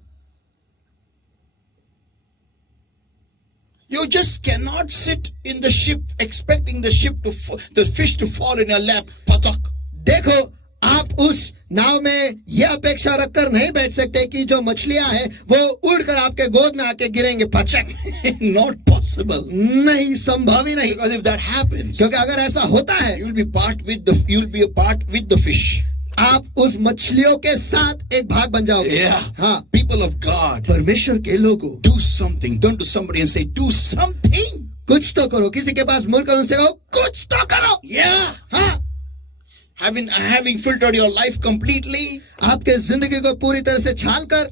You just cannot sit in the ship expecting the fish to fall in your lap. Patak. देखो, आप उस नाव में यह अपेक्षा रखकर नहीं बैठ सकते कि जो मछलियां हैं वो उड़कर आपके गोद में आके गिरेंगे। पचक। Not possible. नहीं, संभव ही नहीं। Because if that happens, क्योंकि अगर ऐसा होता है, you'll be a part with the fish. आप उस मछलियों के साथ एक भाग बन जाओगे। Yeah. हाँ, People of God, परमेश्वर के लोगों, do something. Turn to somebody and say, do something. कुछ तो करो। किसी के पास मुड़कर उनसे कहो, कुछ तो करो। Yeah. हाँ, Having filtered your life completely, आपके जिंदगी को पूरी तरह से छाल कर,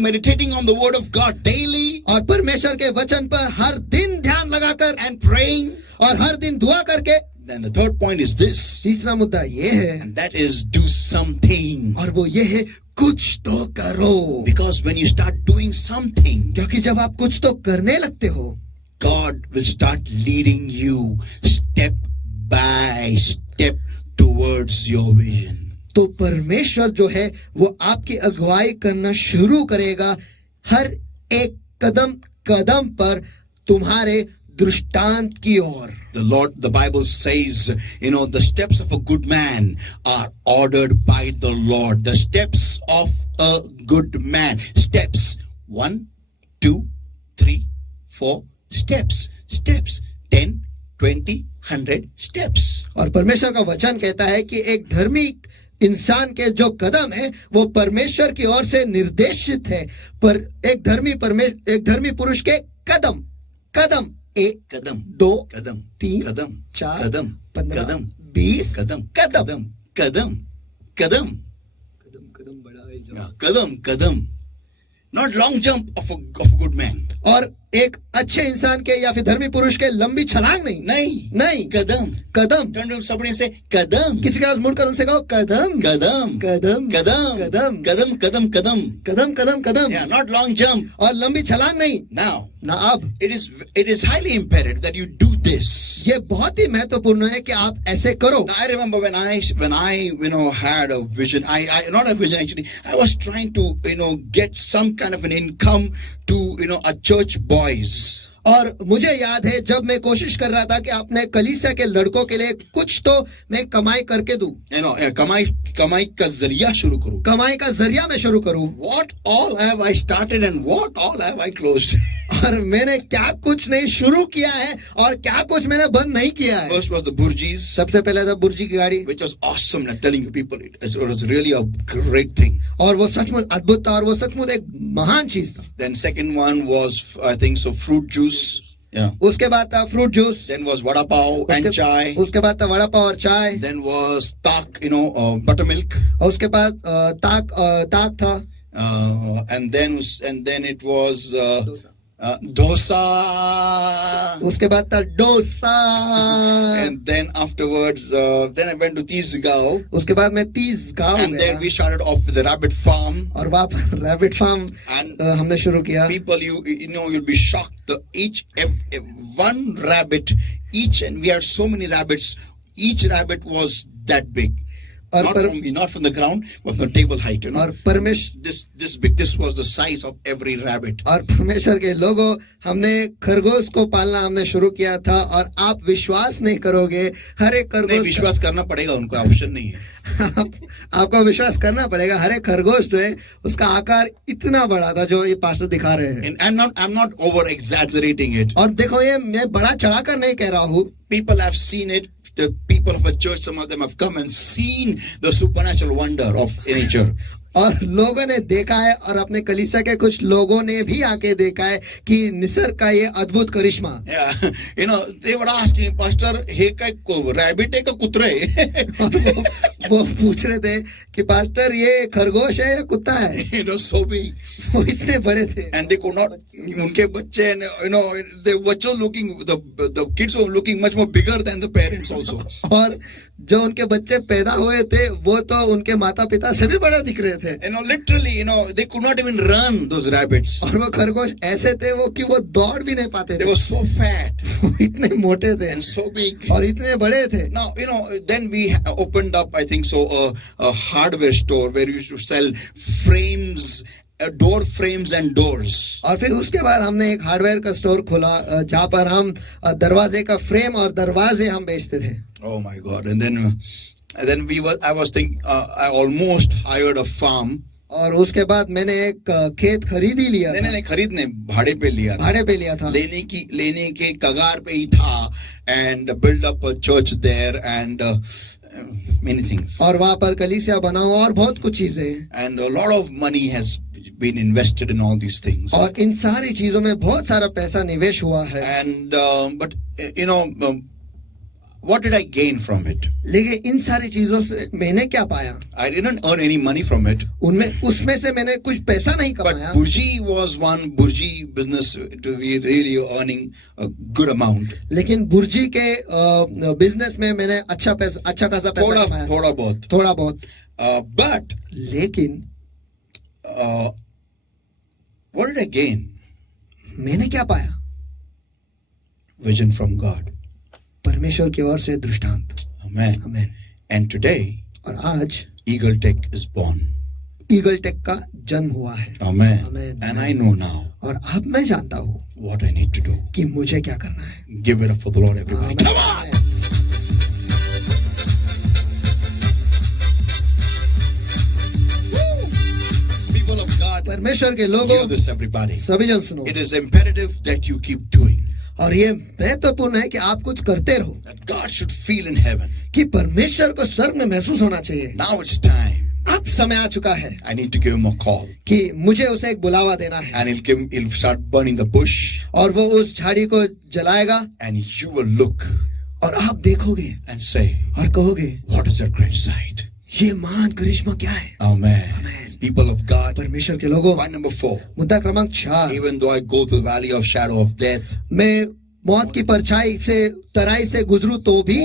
meditating on the word of God daily, और परमेश्वर के वचन पर हर दिन ध्यान लगाकर, and praying. और हर दिन दुआ करके। Then the third point is this, तीसरा मुद्दा ये है, and that is do something. और वो ये है, कुछ तो करो। Because when you start doing something, क्योंकि जब आप कुछ तो करने लगते हो, God will start leading you step by step towards your vision. तो परमेश्वर जो है वो आपकी अगुवाई करना शुरू करेगा हर एक कदम कदम पर तुम्हारे दृष्टांत की ओर। The Bible says, the steps of a good man are ordered by the Lord. The steps of a good man. Steps. 1, 2, 3, 4 steps. 10, 20, 100 steps. और परमेश्वर का वचन कहता है कि एक धर्मी इंसान के जो कदम है वो परमेश्वर की ओर से निर्देशित है। पर एक धर्मी पुरुष के कदम 1 कदम 2 कदम 3 कदम 4 कदम 15 कदम 20 कदम कदम कदम कदम बड़ा है जो। कदम. Not long jump of a good man. और एक अच्छे इंसान के या फिर धर्मी पुरुष के लंबी छलांग नहीं, कदम. Turn to somebody and say, कदम. किसी के पास मुड़कर उनसे कहो, कदम कदम. Yeah, not long jump. और लंबी छलांग नहीं। Now, ना अब it is highly imperative that you do this. ये बहुत ही महत्वपूर्ण है कि आप ऐसे करो। I remember when I had a vision. I not a vision actually. I was trying to get some kind of an income to a church boys. और मुझे याद है जब मैं कोशिश कर रहा था कि अपने कलीसिया के लड़कों के लिए कुछ तो मैं कमाई करके दूं। कमाई कमाई का जरिया शुरू करूं. कमाई का जरिया मैं शुरू करूं. What all have I started and what all have I closed? और मैंने क्या कुछ नहीं शुरू किया है और क्या कुछ मैंने बंद नहीं किया है. First was the Burjis, सबसे पहले था बुर्जी की गाड़ी, which was awesome. I'm telling you, people, it was really a great thing. और वो सचमुच अद्भुत था और वो सचमुच एक महान चीज था. Then second one was, I think so, fruit juice. Yeah. उसके बाद था fruit juice. Then was vada pav and chai. उसके बाद था वड़ा पाव और चाय. Then was tak, buttermilk. और उसके बाद ताक था. And then it was dosa. उसके बाद था dosa. And then afterwards, then I went to Tisgao. उसके बाद मैं 30 गाँव And there गया we started off with the rabbit farm. और वहाँ पर रैबिट फार्म And हमने शुरू किया. people, you'll be shocked. One rabbit, and we had so many rabbits. Each rabbit was that big. Not from the ground, but from the table height. और परमेश्वर This big. This was the size of every rabbit. और परमेश्वर के लोगों, हमने खरगोश को पालना हमने शुरू किया था और आप विश्वास नहीं करोगे, हर एक नहीं, खरगोश विश्वास करना पड़ेगा, उनका ऑप्शन नहीं है. आपको विश्वास करना पड़ेगा. हर एक खरगोश जो है उसका आकार इतना बड़ा था जो ये पास्टर दिखा रहे हैं. And I'm not over exaggerating it. और देखो, ये मैं बड़ा चढ़ाकर नहीं कह रहा हूँ. People have seen it. The people of a church, some of them have come and seen the supernatural wonder of nature. और लोगों ने देखा है और अपने कलीसिया के कुछ लोगों ने भी आके देखा है कि निसर्ग का ये अद्भुत करिश्मा. Yeah, they were asking, Pastor, हे काय rabbit है का कुत्रा है? वो पूछ रहे थे कि पास्टर ये खरगोश है या कुत्ता है. So big. वो इतने बड़े थे. And they could not, उनके बच्चे, the बच्चों looking, the kids were looking much more bigger than the parents also. और जो उनके बच्चे पैदा हुए थे वो तो उनके माता पिता से भी बड़े दिख रहे थे. Literally, they could not even run, those rabbits. और वो खरगोश ऐसे थे वो कि वो दौड़ भी नहीं पाते They थे. were so fat वो इतने मोटे थे and so big. और इतने बड़े थे. Now, then we opened up, I think so, a hardware store where we used to sell frames, door frames and doors. और फिर उसके बाद हमने एक हार्डवेयर का स्टोर खोला जहाँ पर हम दरवाजे का फ्रेम और दरवाजे हम बेचते थे. Oh my God! And then I was thinking, I almost hired a farm. और उसके बाद मैंने एक खेत खरीद ही लिया. नहीं खरीदने, भाड़े पे लिया था. भाड़े पे लिया था. लेने के कगार पे ही था. And build up a church there and many things. और वहाँ पर कलीसिया बनाओ और बहुत कुछ चीजें. And a lot of money has been invested in all these things. और इन सारी चीजों में बहुत सारा पैसा निवेश हुआ है. And but what did I gain from it? लेकिन इन सारी चीजों से मैंने क्या पाया? I didn't earn any money from it. उसमें से मैंने कुछ पैसा नहीं कमाया. But Burji was one Burji business to be really earning a good amount. लेकिन बुर्जी के बिजनेस में मैंने अच्छा खासा पैसा कमाया. थोड़ा बहुत. But लेकिन what did I gain? मैंने क्या पाया? Vision from God. परमेश्वर की ओर से दृष्टांत. Amen. Amen. And today, और आज Eagle Tech is born. Eagle Tech का जन्म हुआ है. Amen. Amen. And I know now और अब मैं जानता हूँ what I need to do. कि मुझे क्या करना है. Give it up for the Lord, everybody. Amen. Come on! People of God, परमेश्वर के लोगों, hear this, everybody. सभी जन सुनो. It is imperative that you keep doing. और ये महत्वपूर्ण है कि आप कुछ करते रहो. That God should feel in heaven. कि परमेश्वर को स्वर्ग में महसूस होना चाहिए. Now it's time. अब समय आ चुका है I need to give him a call. कि मुझे उसे एक बुलावा देना है. And he'll start burning the bush. और वो उस झाड़ी को जलाएगा. And you will look. और आप देखोगे. And say. और कहोगे. What is that great sight? ये महान करिश्मा क्या है. Amen. Amen. People of God. परमेश्वर के लोगों. Point number 4. मुद्दा क्रमांक 4. Even though I go through the valley of shadow of death. मैं मौत की परछाई से तराई से गुजरूं तो भी.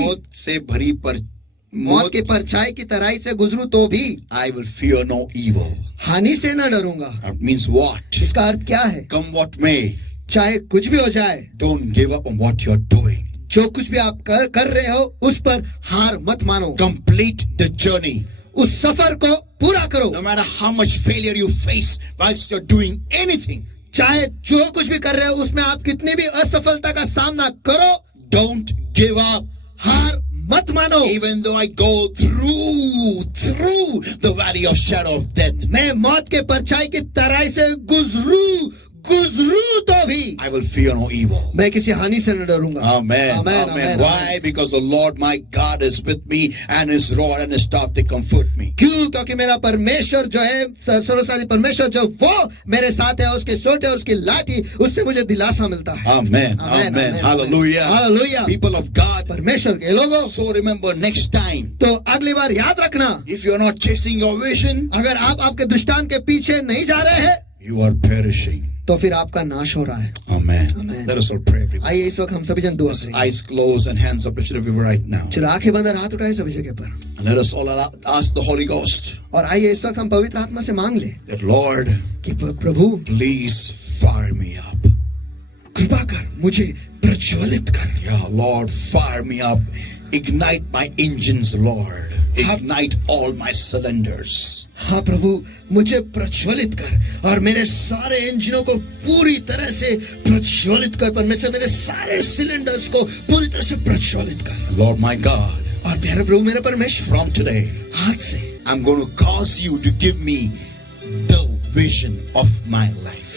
मौत की परछाई की तराई से गुजरूं तो भी. I will fear no evil. हानि से न डरूंगा. That means what? इसका अर्थ क्या है? Come what may. चाहे कुछ भी हो जाए. Don't give up on what you're doing. जो कुछ भी आप कर रहे हो उस पर हार मत मानो. Complete the journey. उस सफर को पूरा करो. No matter how much failure you face whilst you're doing anything. चाहे जो कुछ भी कर रहे हो उसमें आप कितनी भी असफलता का सामना करो. Don't give up. हार मत मानो। Even though I go through the valley of shadow of death, मैं मौत के परछाई की तराई से गुजरूं तो भी I will fear no evil. मैं किसी हानि से न डरूंगा। Amen. Amen. Amen. Why? Because the Lord my God is with me, and His rod and His staff they comfort me. क्यों? क्योंकि मेरा परमेश्वर जो है, सर्वशक्ति परमेश्वर जो वो मेरे साथ है, उसके सोटे और उसकी लाठी, उससे मुझे दिलासा मिलता है। Amen. Amen. Hallelujah. Hallelujah. People of God, परमेश्वर के लोगों, so remember next time, तो अगली बार याद रखना, if you are not chasing your vision, अगर आप आपके दृष्टांत के पीछे नहीं जा रहे हैं, you are perishing. तो फिर आपका नाश हो रहा है। Amen. Amen. Let us all pray, everybody. आइए इस वक्त हम सभी जन दुआ करें। Eyes closed and hands uplifted everywhere right now. चलो आंखें बंद और हाथ उठाए सभी जगह पर, And let us all ask the Holy Ghost और आइए इस वक्त हम पवित्र आत्मा से मांग ले that, Lord, कि प्रभु please fire me up. कृपा कर, मुझे प्रज्वलित कर। Yeah, Lord, fire me up. Ignite my engines, Lord. Ignite all my cylinders. हाँ प्रभु, मुझे प्रज्वलित कर और मेरे सारे इंजनों को पूरी तरह से प्रज्वलित कर। परमेश्वर मेरे सारे सिलेंडर्स को पूरी तरह से प्रज्वलित कर। Lord my God, और प्यारे प्रभु मेरे परमेश्वर, from today, आज से I'm going to cause you to give me the vision of my life.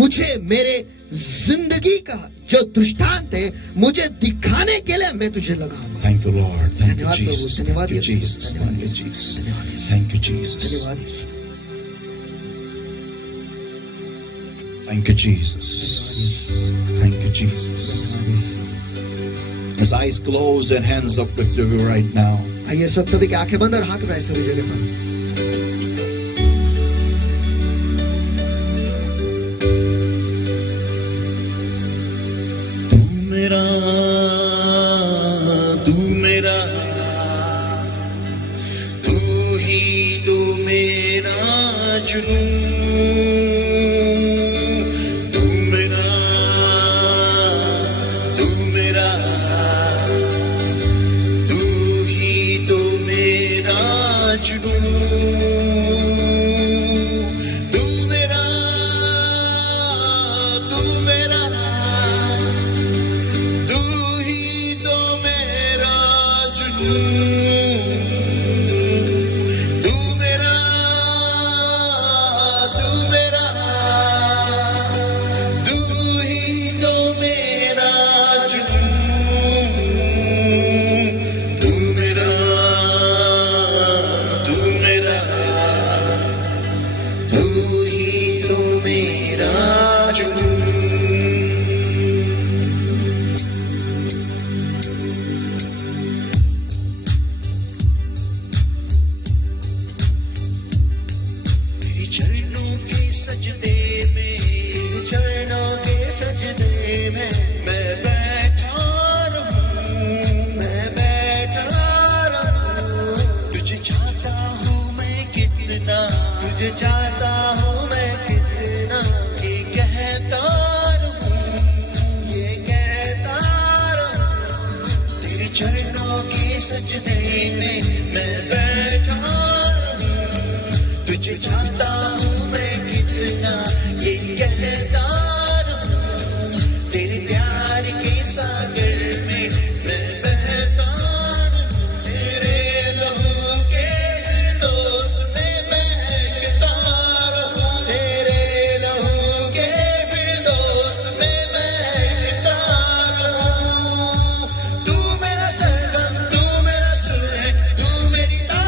मुझे मेरे जिंदगी का जो दृष्टांत है, मुझे दिखाने के लिए मैं तुझे लगाऊंगा। Thank you, Lord. Thank you, धन्यवाद प्रभु, Jesus. धन्यवाद Thank you, यीशु, Jesus. धन्यवाद Thank you, यीशु, Jesus. धन्यवाद यीशु, Thank you, Jesus. धन्यवाद यीशु, Thank you, Jesus. Thank you, Jesus. As eyes closed and hands uplifted right now, आइए इस वक्त सभी की आंखें बंद और हाथ उठाए सभी जगह पर। तू ही तो मेरा जुनून, तू मेरा, तू ही तो मेरा जुनून, तू मेरा, तू ही तो मेरा जुनून, तू मेरा, तू ही तो मेरा जुनून, तू मेरा, तू ही तो मेरा जुनून। चरणों के सजदे में मैं बैठा रहूं, तुझे चाहता हूँ मैं कितना, ये कहता रहूं, तेरे चरणों के सजदे में मैं बैठा रहूं, तुझे चाहता हूँ मैं कितना, ये कहता रहूं, तेरे प्यार के सागर में मैं बहता रहूं, तेरे लहू के फिरदौस में महकता रहूं, तेरे लहू के फिरदौस में महकता रहूं। तू मेरा सरगम, तू मेरा सुर है, तू मेरी तारीफ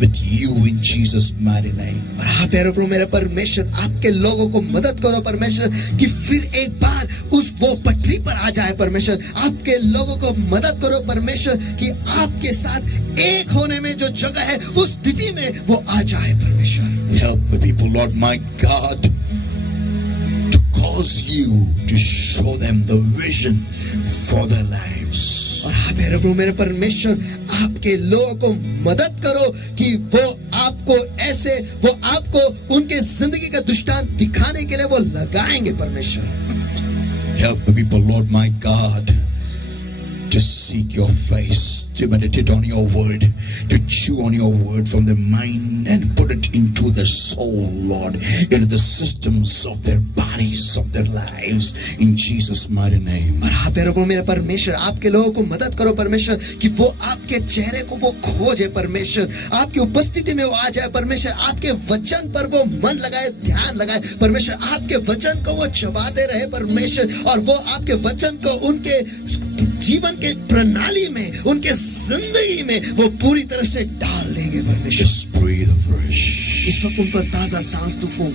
with you in Jesus' mighty name. और हाँ प्यारे प्रभु मेरे परमेश्वर आपके लोगों को मदद करो परमेश्वर कि फिर एक बार उस वो पटरी पर आ जाए परमेश्वर। आपके लोगों को मदद करो परमेश्वर कि आपके साथ एक होने में जो जगह है उस स्थिति में वो आ जाए परमेश्वर। Help the people, Lord my God, to cause you to show them the vision for their lives. और हाँ मेरे प्रभु मेरे परमेश्वर आपके लोगों को मदद करो कि वो आपको ऐसे वो आपको उनके जिंदगी का दृष्टांत दिखाने के लिए वो लगाएंगे परमेश्वर। Help the people, Lord my God, to seek your face, to meditate on your word, to chew on your word from their mind and put it into their soul, Lord, into the systems of their bodies, of their lives, in Jesus' mighty name. और हाँ प्यारे प्रभु मेरे परमेश्वर आपके लोगों को मदद करो परमेश्वर कि वो आपके चेहरे को वो खोजे परमेश्वर, आपकी उपस्थिति में वो आ जाए परमेश्वर, आपके वचन पर वो मन लगाए, ध्यान लगाए परमेश्वर, आपके वचन को वो चबाते रहे परमेश्वर, और वो आपके वचन को उनके जीवन के प्रणाली में, उनके जिंदगी में वो पूरी तरह से डाल देंगे परमेश्वर। Just breathe afresh. इस वक्त उन पर ताजा सांस तू फूंक।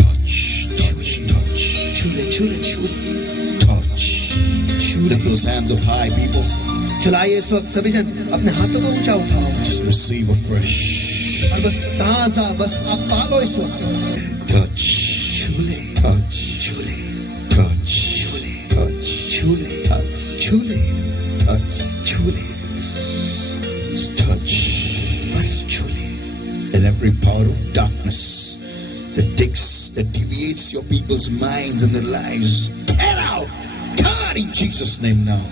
Touch, touch, touch, छूले छूले छूले touch. Lift those hands up high, people. चलाइए इस वक्त सभी जन अपने हाथों को ऊंचा उठाओ Just receive afresh. और बस ताजा बस आप पालो इस वक्त। Touch, छूले touch, छूले touch, छूले touch, छूले touch, छूले touch. छूले Just touch. बस छूले। And every power of darkness that deviates your people's minds and their lives, get out, God, in Jesus' name now.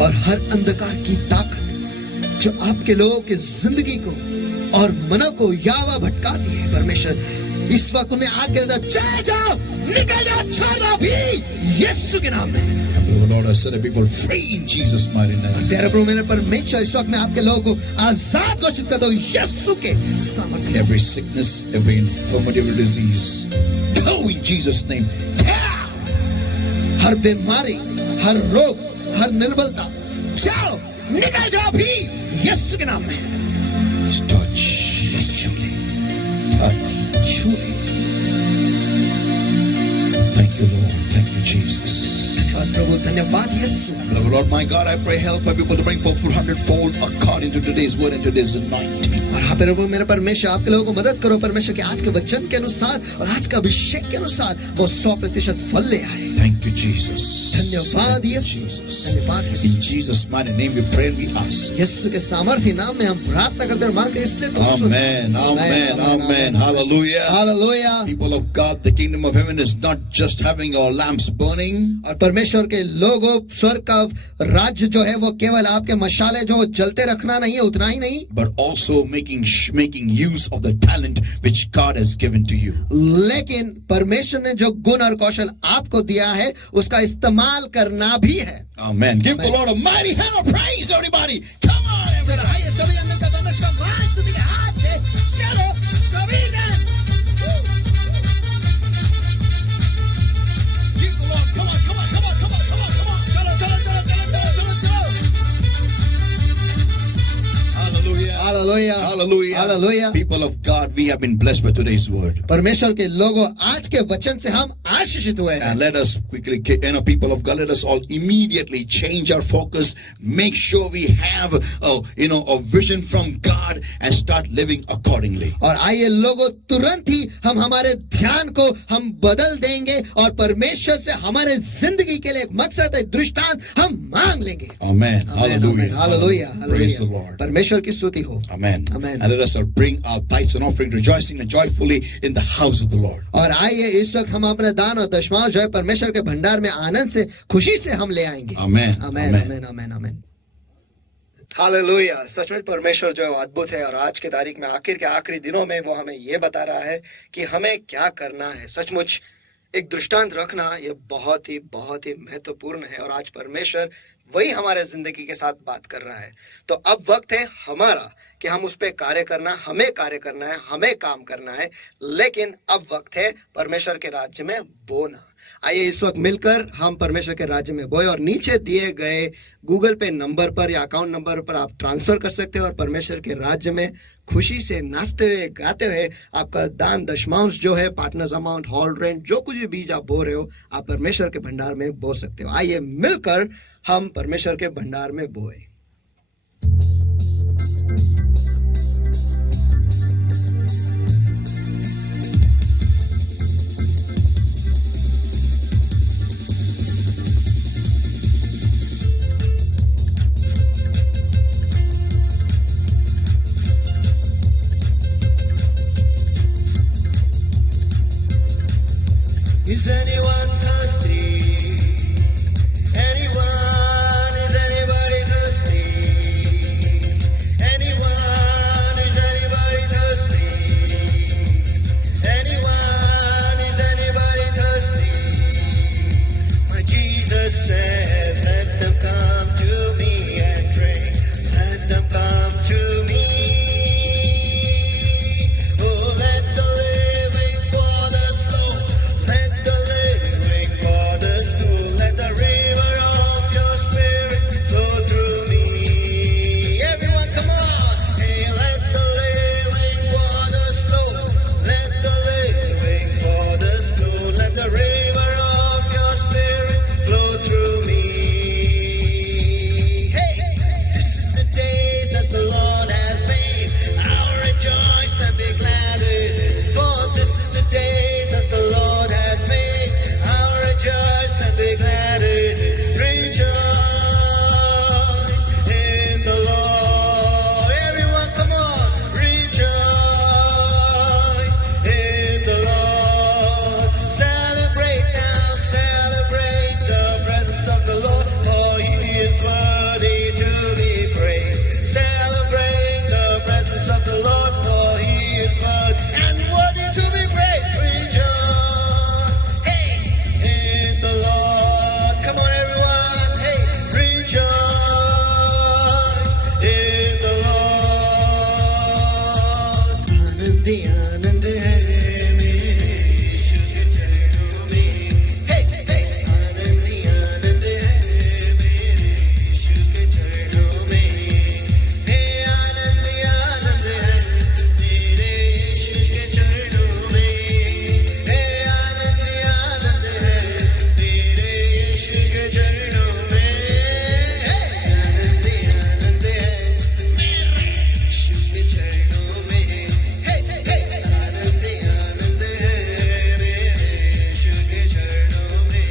और हर अंधकार की ताकत जो आपके लोगों के जिंदगी को और मनो को यावा भटकाती है परमेश्वर, इस वक्त उन्हें आज्ञा देता चले जाओ, निकल जाओ, छोड़ दो भी यीशु के नाम में। The Lord has set the people free in Jesus' mighty name. प्यारे प्रभु मेरे परमेश्वर इस वक्त मैं आपके लोगों को आजाद घोषित करता हूँ यीशु के सामर्थ्य। Every sickness, every infirmity, every disease, go in Jesus' name. Down. हर बीमारी, हर रोग, हर निर्बलता, जाओ, निकल जाओ भी यीशु के नाम में। Just touch. बस छूले, Touch. छूले। Thank you, Lord. Thank you, Jesus. धन्यवाद प्रभु, धन्यवाद यीशु। Lord my God, I pray help my people to bring forth 400-fold according to today's word and today's anointing. और हाँ प्रभु मेरे परमेश्वर आपके लोगों को मदद करो परमेश्वर कि आज के वचन के अनुसार और आज का अभिषेक के अनुसार वो 100% फल ले आए। Thank you, Jesus. धन्यवाद यीशु, धन्यवाद यीशु। In Jesus' mighty name we pray and we ask. यीशु के सामर्थ्य नाम में हम प्रार्थना करते हैं, मांगते हैं, इसलिए तो सुन। Amen, amen, amen. Hallelujah. Hallelujah. People of God, the kingdom of heaven is not just having our lamps burning. और परमेश्वर के लोगों, स्वर्ग का राज्य जो है वो केवल आपके मशाले जो जलते रखना नहीं है, उतना ही नहीं, But also making use of the talent which God has given to you. लेकिन परमेश्वर ने जो गुण और कौशल आपको दिया है उसका इस्तेमाल करना भी है। Amen. Give the Lord a mighty hand of praise, everybody. Come on, everybody. आइए सभी जन मिलकर परमेश्वर का मान स्तुति के हाथ से चलो सभी जन। Give the Lord. Come on, come on, come on, come on, come on, come on. चलो चलो चलो चलो चलो चलो। Hallelujah. Hallelujah, Hallelujah. Hallelujah. People of God, we have been blessed by today's word. परमेश्वर के लोगों, आज के वचन से हम आशीषित हुए हैं। And let us quickly, people of God, let us all immediately change our focus. Make sure we have, a vision from God and start living accordingly. और आइए लोगों, तुरंत ही हम हमारे ध्यान को हम बदल देंगे और परमेश्वर से हमारे जिंदगी के लिए एक मकसद, एक दृष्टांत हम मांग लेंगे। Amen. Hallelujah. Hallelujah, Praise the hallelujah. Lord. परमेश्वर की स्तुति हो। Amen. Amen. And let us all bring our tithes and offering, rejoicing and joyfully in the house of the Lord. और आइए इस वक्त हम अपने दान और दशमांश जो है परमेश्वर के भंडार में आनंद से, खुशी से हम ले आएंगे। Amen. आमेन, आमेन, आमेन, आमेन। हालेलुया। सच में परमेश्वर जो है वो अद्भुत है और आज के तारीख में आखिर के आखिरी दिनों में वो हमें ये बता रहा है कि हमें क्या करना है। सचमुच एक दृष्टांत रखना ये बहुत ही महत्वपूर्ण है और आज परमेश्वर वही हमारे जिंदगी के साथ बात कर रहा है। तो अब वक्त है हमारा कि हम उस पर कार्य करना, हमें कार्य करना है, हमें काम करना है, लेकिन अब वक्त है परमेश्वर के राज्य में बोना। आइए इस वक्त मिलकर हम परमेश्वर के राज्य में बोए, और नीचे दिए गए गूगल पे नंबर पर या अकाउंट नंबर पर आप ट्रांसफर कर सकते हो और परमेश्वर के राज्य में खुशी से नाचते हुए गाते हुए आपका दान दशमांश जो है, पार्टनर्स अमाउंट, हॉल रेंट, जो कुछ भी बीज आप बो रहे हो, आप परमेश्वर के भंडार में बो सकते हो। आइए मिलकर हम परमेश्वर के भंडार में बोए। Is anyone thirsty? Anyone? Is anybody thirsty? Anyone? Is anybody thirsty? Anyone? Is anybody thirsty? My Jesus said, let them come to me and drink. Let them come to me. Oh, let the living waters flow. Let the living waters flow. Let the river of your spirit flow through me. Everyone, come on. Hey, let the living waters flow. Let the living waters flow. Let the river of your spirit flow through me. Hey, this is the day that the Lord has made. I'll rejoice and be glad in it. For this is the day that the Lord has made. I'll rejoice and be glad in it. Rejoice in the Lord. Everyone, come on. Rejoice in the Lord. Celebrate now. Celebrate the presence of the Lord. For He is worthy to be praised. Celebrate the presence of the Lord. For He is worthy and worthy to be praised. Rejoice, hey, in the Lord. Come on, everyone. Hey, rejoice in the Lord. Anandi आनंद है मेरे यीशु के चरणों में। Hey, hey, आनंदी आनंद है मेरे यीशु के चरणों में। हे आनंदी आनंद है मेरे यीशु के चरणों में। हे आनंदी आनंद है मेरे यीशु के चरणों में। हे आनंदी आनंद है मेरे यीशु के चरणों में। हे हे आनंदी आनंद है मेरे यीशु के चरणों में।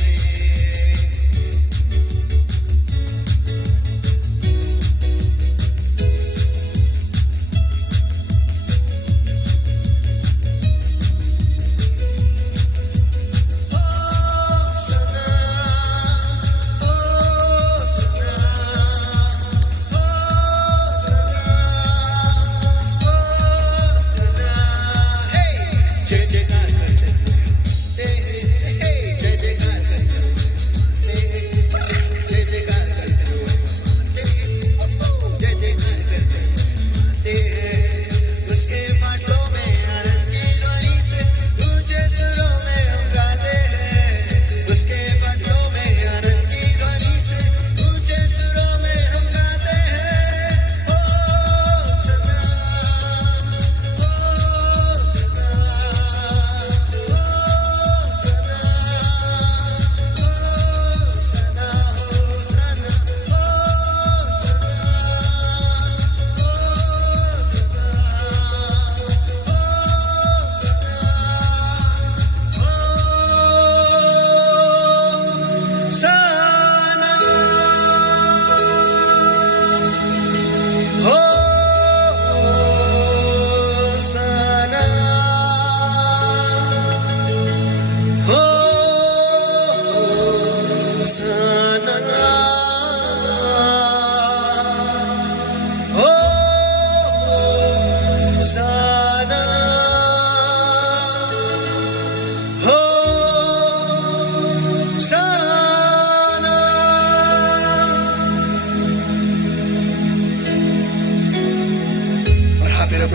उसके फाटलों में आनंद की ध्वनि से ऊंचे सुरों में हम गाते हैं। उसके फाटलों में आनंद की ध्वनि से ऊंचे सुरों में हम गाते हैं। ओ सदा, ओ सदा, ओ सदा,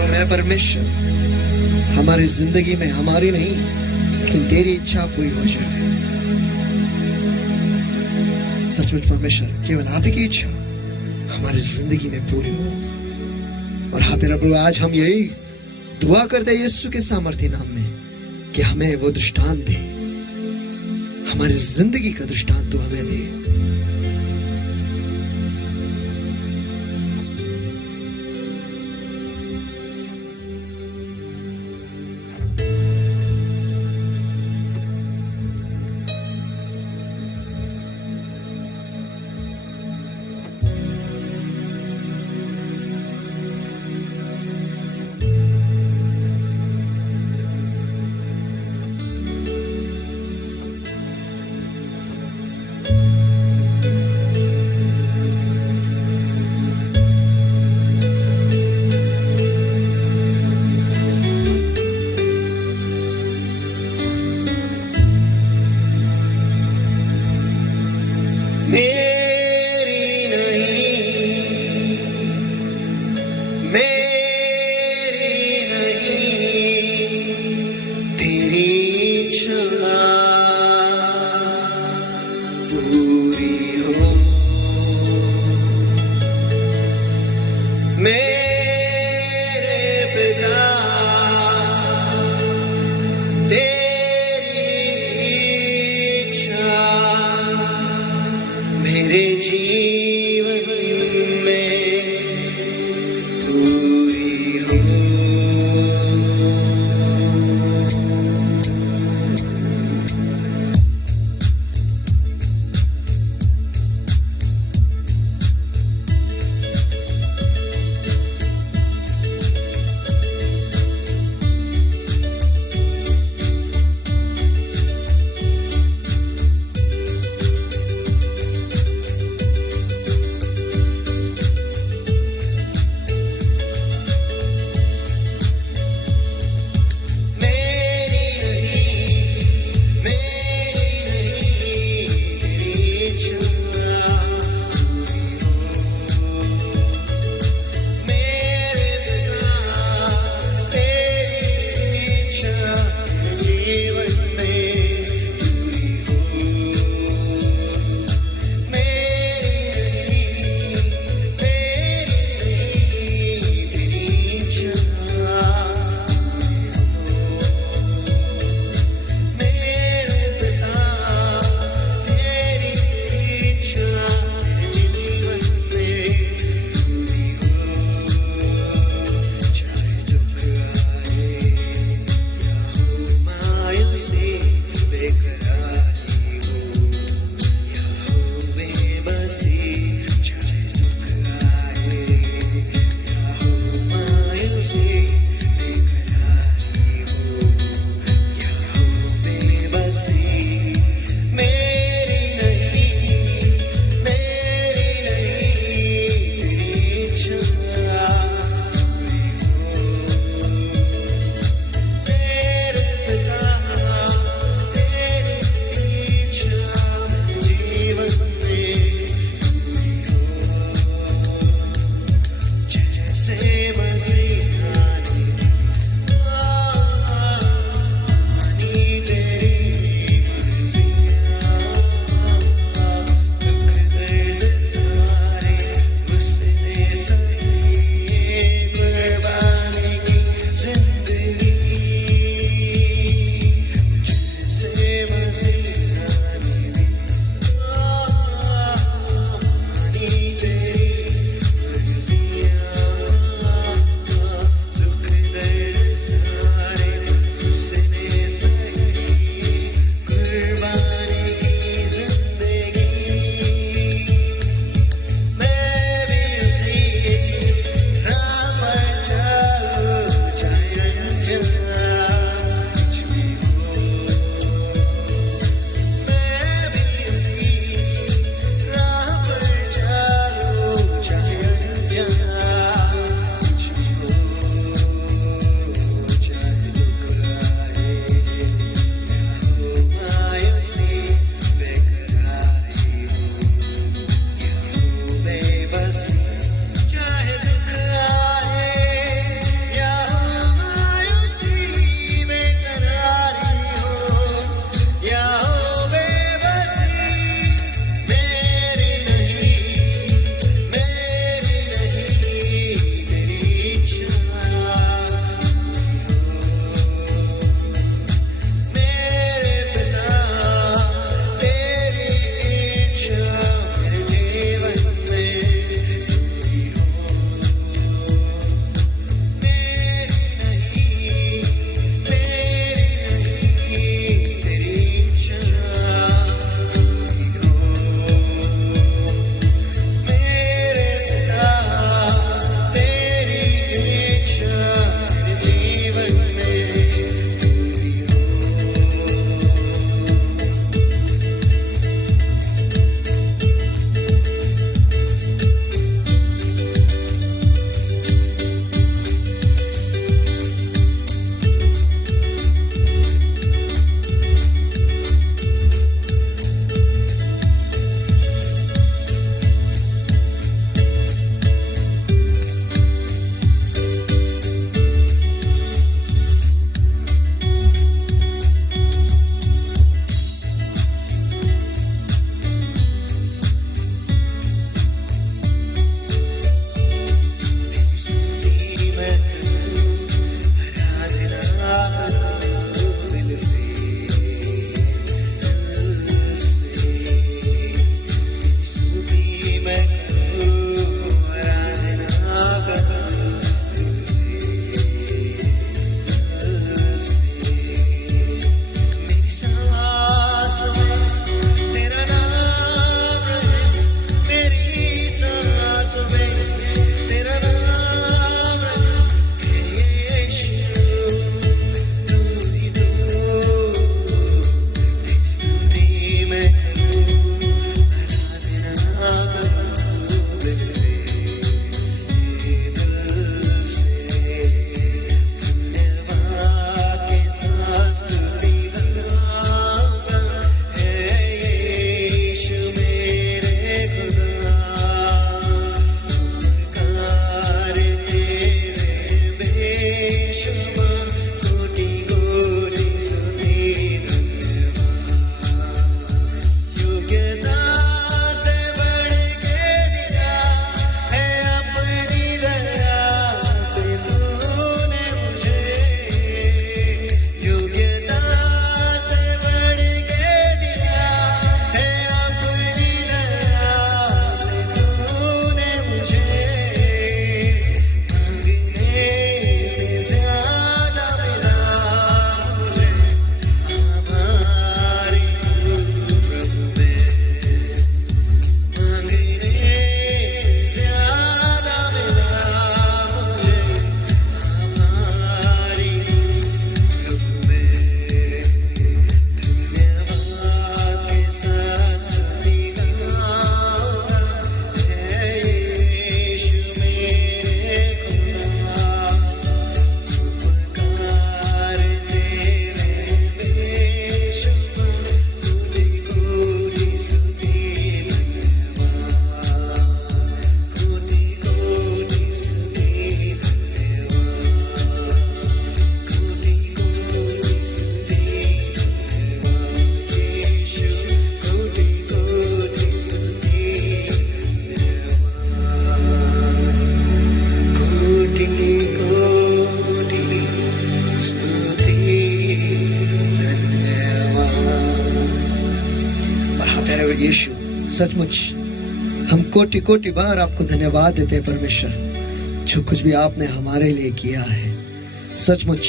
मेरा परमेश्वर, हमारी जिंदगी में हमारी नहीं लेकिन तेरी इच्छा पूरी हो जाए। सचमुच परमेश्वर केवल आप ही की इच्छा हमारी जिंदगी में पूरी हो। और हाँ मेरा प्रभु, आज हम यही दुआ करते हैं यीशु के सामर्थ्य नाम में कि हमें वो दृष्टांत दे, हमारी जिंदगी का दृष्टांत तो हमें दे। परमेश्वर यीशु, सचमुच हम कोटि कोटि बार आपको धन्यवाद देते हैं परमेश्वर, जो कुछ भी आपने हमारे लिए किया है। सचमुच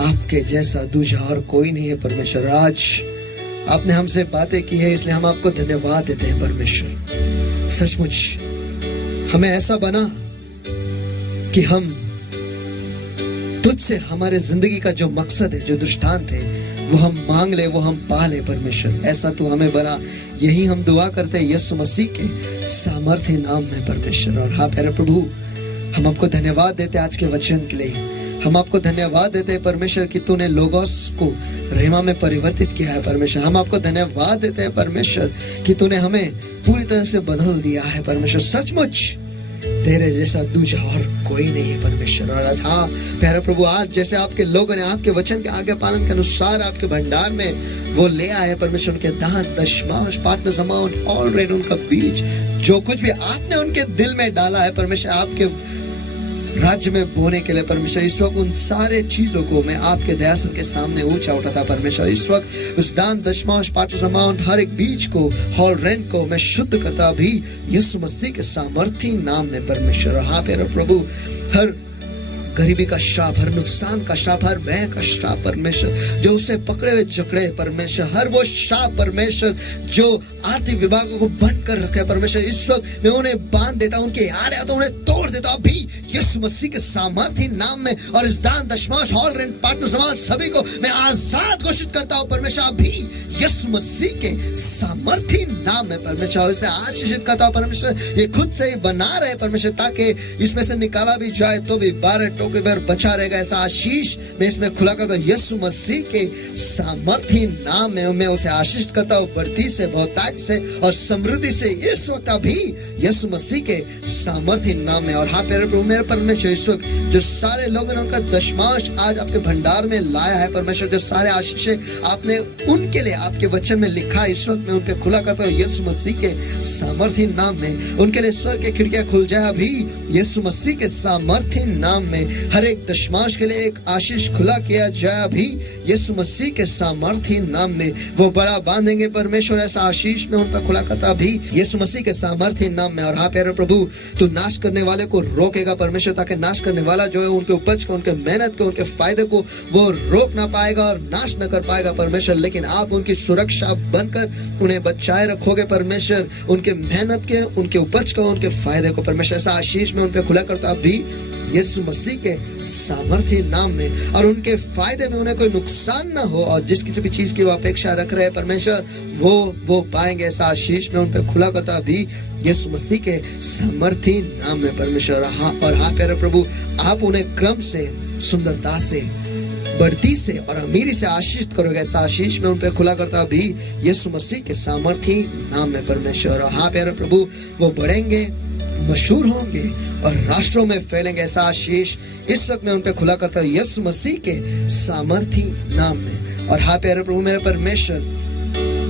आपके जैसा दूजा और कोई नहीं है परमेश्वर। आज आपने हमसे बातें की है, इसलिए हम आपको धन्यवाद देते हैं परमेश्वर। सचमुच हमें ऐसा बना कि हम तुझसे हमारे जिंदगी का जो मकसद है, जो दृष्टांत है, वो हम मांग ले, वो हम पा ले परमेश्वर। ऐसा तू हमें बना, यही हम दुआ करते हैं यीशु मसीह के सामर्थ्य नाम में परमेश्वर। और हाँ प्यारे प्रभु, हम आपको धन्यवाद देते हैं आज के वचन के लिए। हम आपको धन्यवाद देते हैं परमेश्वर कि तूने लोगोस को रेमा में परिवर्तित किया है परमेश्वर। हम आपको धन्यवाद देते हैं परमेश्वर कि तूने हमें पूरी तरह से बदल दिया है परमेश्वर। सचमुच तेरे जैसा दूजा और कोई नहीं है परमेश्वर। और आज हाँ प्यारे प्रभु, आज जैसे आपके लोगों ने आपके वचन के आगे पालन के अनुसार आपके भंडार में वो ले आए परमेश्वर, उनके दान दशमांश पार्टनर अमाउंट ऑलरेडी उनका बीज, जो कुछ भी आपने उनके दिल में डाला है परमेश्वर आपके राज्य में बोने के लिए परमेश्वर, इस वक्त उन सारे चीजों को मैं आपके दयासन के सामने ऊंचा उठाता परमेश्वर। इस वक्त उस दान दशमांश पार्टनर अमाउंट हर एक बीज को, हॉल रेंट को मैं शुद्ध करता भी यीशु मसीह के सामर्थी नाम में परमेश्वर। और हाँ प्यारे प्रभु, हर गरीबी का श्राप, हर नुकसान का श्राप, हर भय का श्राप परमेश्वर, जो उसे पकड़े हुए जकड़े परमेश्वर, हर वो श्राप परमेश्वर जो आर्थिक विभागों को बंद कर रखे परमेश्वर, इस वक्त मैं उन्हें बांध देता हूं, उनके आड़े तो उन्हें तोड़ देता हूं अभी यीशु मसीह के सामर्थी नाम में। और इस दान दशमांश हॉल रेंट पार्टनर समाज सभी को मैं आजाद घोषित करता हूं परमेश्वर अभी यीशु मसीह के सामर्थी नाम में परमेश्वर। इसे आशीषित करता हूं परमेश्वर, ये खुद से ही बना रहे परमेश्वर, ताकि इसमें से निकाला भी जाए तो भी 12 टोके पर बचा रहेगा। ऐसा आशीष मैं इसमें खुला करता हूं यीशु मसीह के सामर्थी नाम में। मैं उसे आशीष करता हूं बढ़ती से, बहुतायत से और समृद्धि से इस वक्त अभी यीशु मसीह के सामर्थी नाम में। और हाँ प्यारे प्रभु मेरे परमेश्वर, इस वक्त जो सारे लोगों ने उनका दशमांश आज आपके भंडार में लाया है परमेश्वर, जो सारे आशीष आपने उनके लिए आपके वचन में लिखा, इस वक्त मैं उन पे खुला करता हूँ यीशु मसीह के सामर्थी नाम में। उनके लिए स्वर्ग की खिड़कियां खुल जाए अभी यीशु मसीह के सामर्थी नाम में। हर एक दशमांश के लिए एक आशीष खुला किया जाए अभी यीशु मसीह के सामर्थी नाम में। वो बड़ा बांधेंगे परमेश्वर, ऐसा आशीष में उन पर खुला करता अभी यीशु मसीह के सामर्थी नाम में। और हाँ प्यारे प्रभु, तू नाश करने वाले को रोकेगा परमेश्वर, ताकि नाश करने वाला जो है उनके उपज को, उनके मेहनत को, उनके फायदे को वो रोक ना पाएगा और नाश न कर पाएगा परमेश्वर। लेकिन आप उनकी सुरक्षा बनकर उन्हें बचाए रखोगे परमेश्वर, उनके मेहनत के, उनके उपज को, उनके फायदे को परमेश्वर। ऐसा आशीष में उन पे खुला करता अभी यीशु मसीह के सामर्थी नाम में। और उनके फायदे में उन्हें कोई नुकसान ना हो, और जिस किसी भी चीज की वो अपेक्षा रख रहे हैं परमेश्वर वो पाएंगे। ऐसा आशीष में उन पे खुला करता अभी यीशु मसीह के सामर्थी नाम में परमेश्वर। और हाँ प्यारे प्रभु, आप उन्हें क्रम से, सुंदरता से, बढ़ती से और अमीरी से आशीष करोगे। ऐसा आशीष में उन पे खुला करता अभी यीशु मसीह के सामर्थी नाम में परमेश्वर। और हाँ प्यारे प्रभु, वो बढ़ेंगे, मशहूर होंगे और राष्ट्रों में फैलेंगे। ऐसा आशीष इस वक्त में उन पे खुला करता हूं यीशु मसीह के सामर्थी नाम में। और हाँ प्यारे प्रभु मेरे परमेश्वर,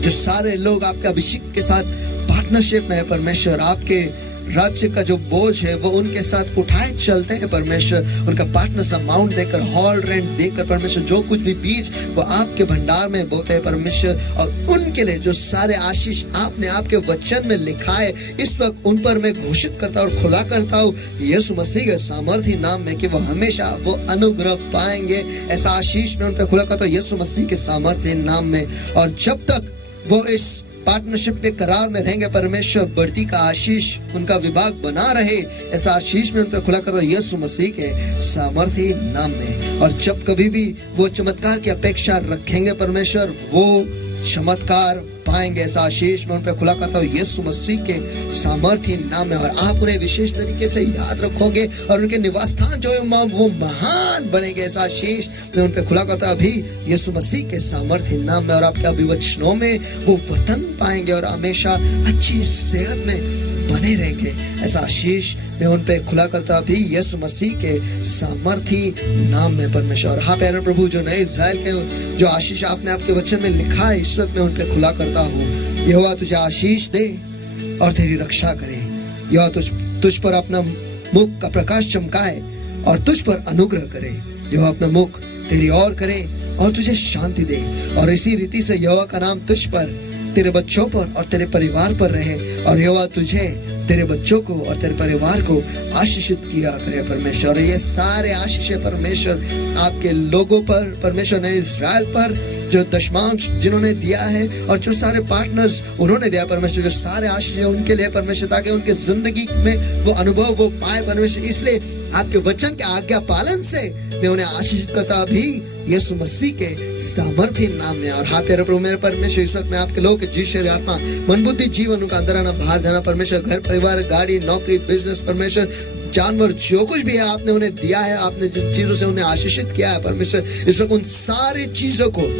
जो सारे लोग आपके अभिषेक के साथ पार्टनरशिप में है परमेश्वर, आपके राज्य का जो बोझ है वो उनके साथ उठाए चलते हैं परमेश्वर, उनका पार्टनर्स अमाउंट देकर, हॉल रेंट देकर परमेश्वर, जो कुछ भी बीज वो आपके भंडार में बोते हैं परमेश्वर। और उनके लिए जो सारे आशीष आपने आपके वचन में लिखा है, इस वक्त उन पर मैं घोषित करता और खुला करता हूँ यीशु मसीह के सामर्थी नाम में, कि वो हमेशा वो अनुग्रह पाएंगे। ऐसा आशीष में उन पर खुला करता हूँ यीशु मसीह के सामर्थी नाम में। और जब तक वो इस पार्टनरशिप के करार में रहेंगे परमेश्वर, बढ़ती का आशीष उनका विभाग बना रहे। ऐसा आशीष में उन पर खुला करता यीशु मसीह के सामर्थी नाम में। और जब कभी भी वो चमत्कार की अपेक्षा रखेंगे परमेश्वर, वो चमत्कार पाएंगे। ऐसा आशीष में उन पर खुला करता हूँ यीशु मसीह के सामर्थी नाम में। और आप उन्हें विशेष तरीके से याद रखोगे और उनके निवास स्थान जो है वो महान बनेंगे। ऐसा आशीष में उन पर खुला करता अभी यीशु मसीह के सामर्थी नाम में। और आपके अभिवचनों में वो वतन पाएंगे और हमेशा अच्छी सेहत में बने रहेंगे। ऐसा आशीष मैं उन पे खुला करता अभी यीशु मसीह के सामर्थी नाम में परमेश्वर। और हाँ प्यारे प्रभु, जो नए इज़राइल के जो आशीष आपने आपके वचन में लिखा है, इस वक्त मैं उन पे खुला करता हूँ। यहोवा तुझे आशीष दे और तेरी रक्षा करे। यहोवा तुझ पर अपना मुख का प्रकाश चमकाए और तुझ पर अनुग्रह करे। यहोवा अपना मुख तेरी ओर करे और तुझे शांति दे। और इसी रीति से यहोवा का नाम तुझ पर तेरे बच्चों पर और तेरे परिवार पर रहे, और यहोवा तुझे, तेरे बच्चों को और तेरे परिवार को आशीषित किया करे परमेश्वर। और ये सारे आशीष परमेश्वर आपके लोगों पर परमेश्वर ने, इज़राइल पर जो दशमांश जिन्होंने दिया है और जो सारे पार्टनर्स उन्होंने दिया परमेश्वर, जो सारे आशीष है उनके लिए परमेश्वर, ताकि उनके जिंदगी में वो अनुभव वो पाए परमेश्वर। इसलिए आपके वचन के आज्ञा पालन से मैं उन्हें आशीषित करता अभी यीशु मसीह के सामर्थ्य नाम में। और हाँ प्यारे प्रभु मेरे परमेश्वर, इस वक्त मैं आपके लोगों के जी शरीर आत्मा मन बुद्धि जीवन उनका अंदर आना बाहर जाना परमेश्वर, घर परिवार गाड़ी नौकरी बिजनेस परमेश्वर, जानवर जो कुछ भी है आपने उन्हें दिया है, आपने जिस चीजों से उन्हें आशीषित किया है परमेश्वर, इस वक्त उन सारी चीजों को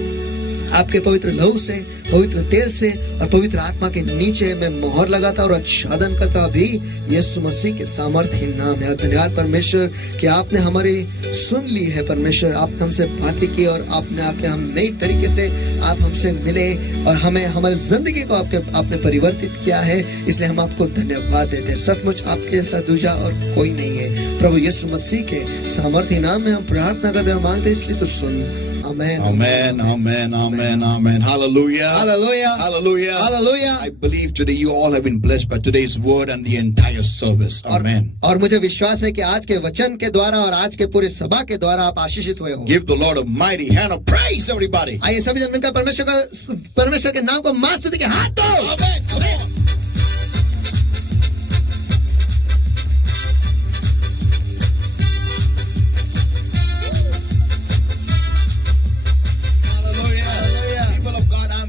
आपके पवित्र लहू से, पवित्र तेल से और पवित्र आत्मा के नीचे मैं मोहर लगाता और आच्छादन करता अभी यीशु मसीह के सामर्थ्य नाम है। धन्यवाद परमेश्वर कि आपने हमारी सुन ली है परमेश्वर, आपने हमसे बातें की और आपने आके हम नई तरीके से आप हमसे मिले और हमें हमारी जिंदगी को आपने परिवर्तित किया है, इसलिए हम आपको धन्यवाद देते हैं। सचमुच आपके जैसा दूजा और कोई नहीं है। प्रभु यीशु मसीह के सामर्थ्य नाम में हम प्रार्थना करते और मांगते, इसलिए तो सुन। Amen. Amen, amen, amen, amen. Hallelujah. Hallelujah. Hallelujah. Hallelujah. I believe today you all have been blessed by today's word and the entire service. Amen. और मुझे विश्वास है कि आज के वचन के द्वारा और आज के पूरे सभा के द्वारा आप आशीषित हुए हो। Give the Lord a mighty hand of praise, everybody. आइए सभी जन मिलकर परमेश्वर के नाम को महास्तुति के हाथ दो। Amen. Amen.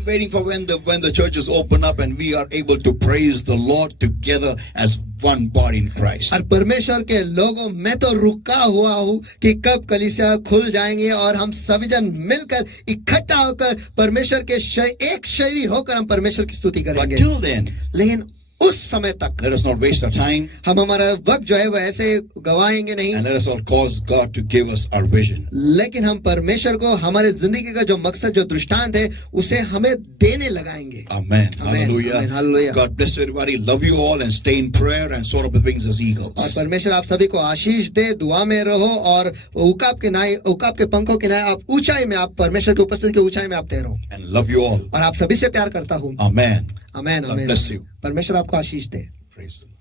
Waiting for when the churches open up and we are able to praise the Lord together as one body in Christ. और परमेश्वर के लोगों, मैं तो रुका हुआ हूँ कि कब कलीसिया खुल जाएंगे और हम सभी जन मिलकर इकट्ठा होकर परमेश्वर के एक शरीर होकर हम परमेश्वर की स्तुति But करेंगे। till then, लेकिन उस समय तक let us not waste our time हम हमारा वक्त जो है वो ऐसे गवाएंगे नहीं, and let us all cause God to give us our vision. लेकिन हम परमेश्वर को हमारे जिंदगी का जो मकसद जो दृष्टांत है उसे हमें देने लगाएंगे। Amen. Amen. Hallelujah. Amen. Hallelujah. God bless you everybody. Love you all and stay in prayer and soar up with wings as और eagles. परमेश्वर आप सभी को आशीष दे, दुआ में रहो और उकाब के पंखों के नाए आप ऊंचाई में, आप परमेश्वर की उपस्थिति की ऊंचाई में आप तैरो। And love you all. और आप सभी से प्यार करता हूँ। Amen. Amen God amen. bless you. परमेश्वर आपको आशीष दे। Praise the Lord.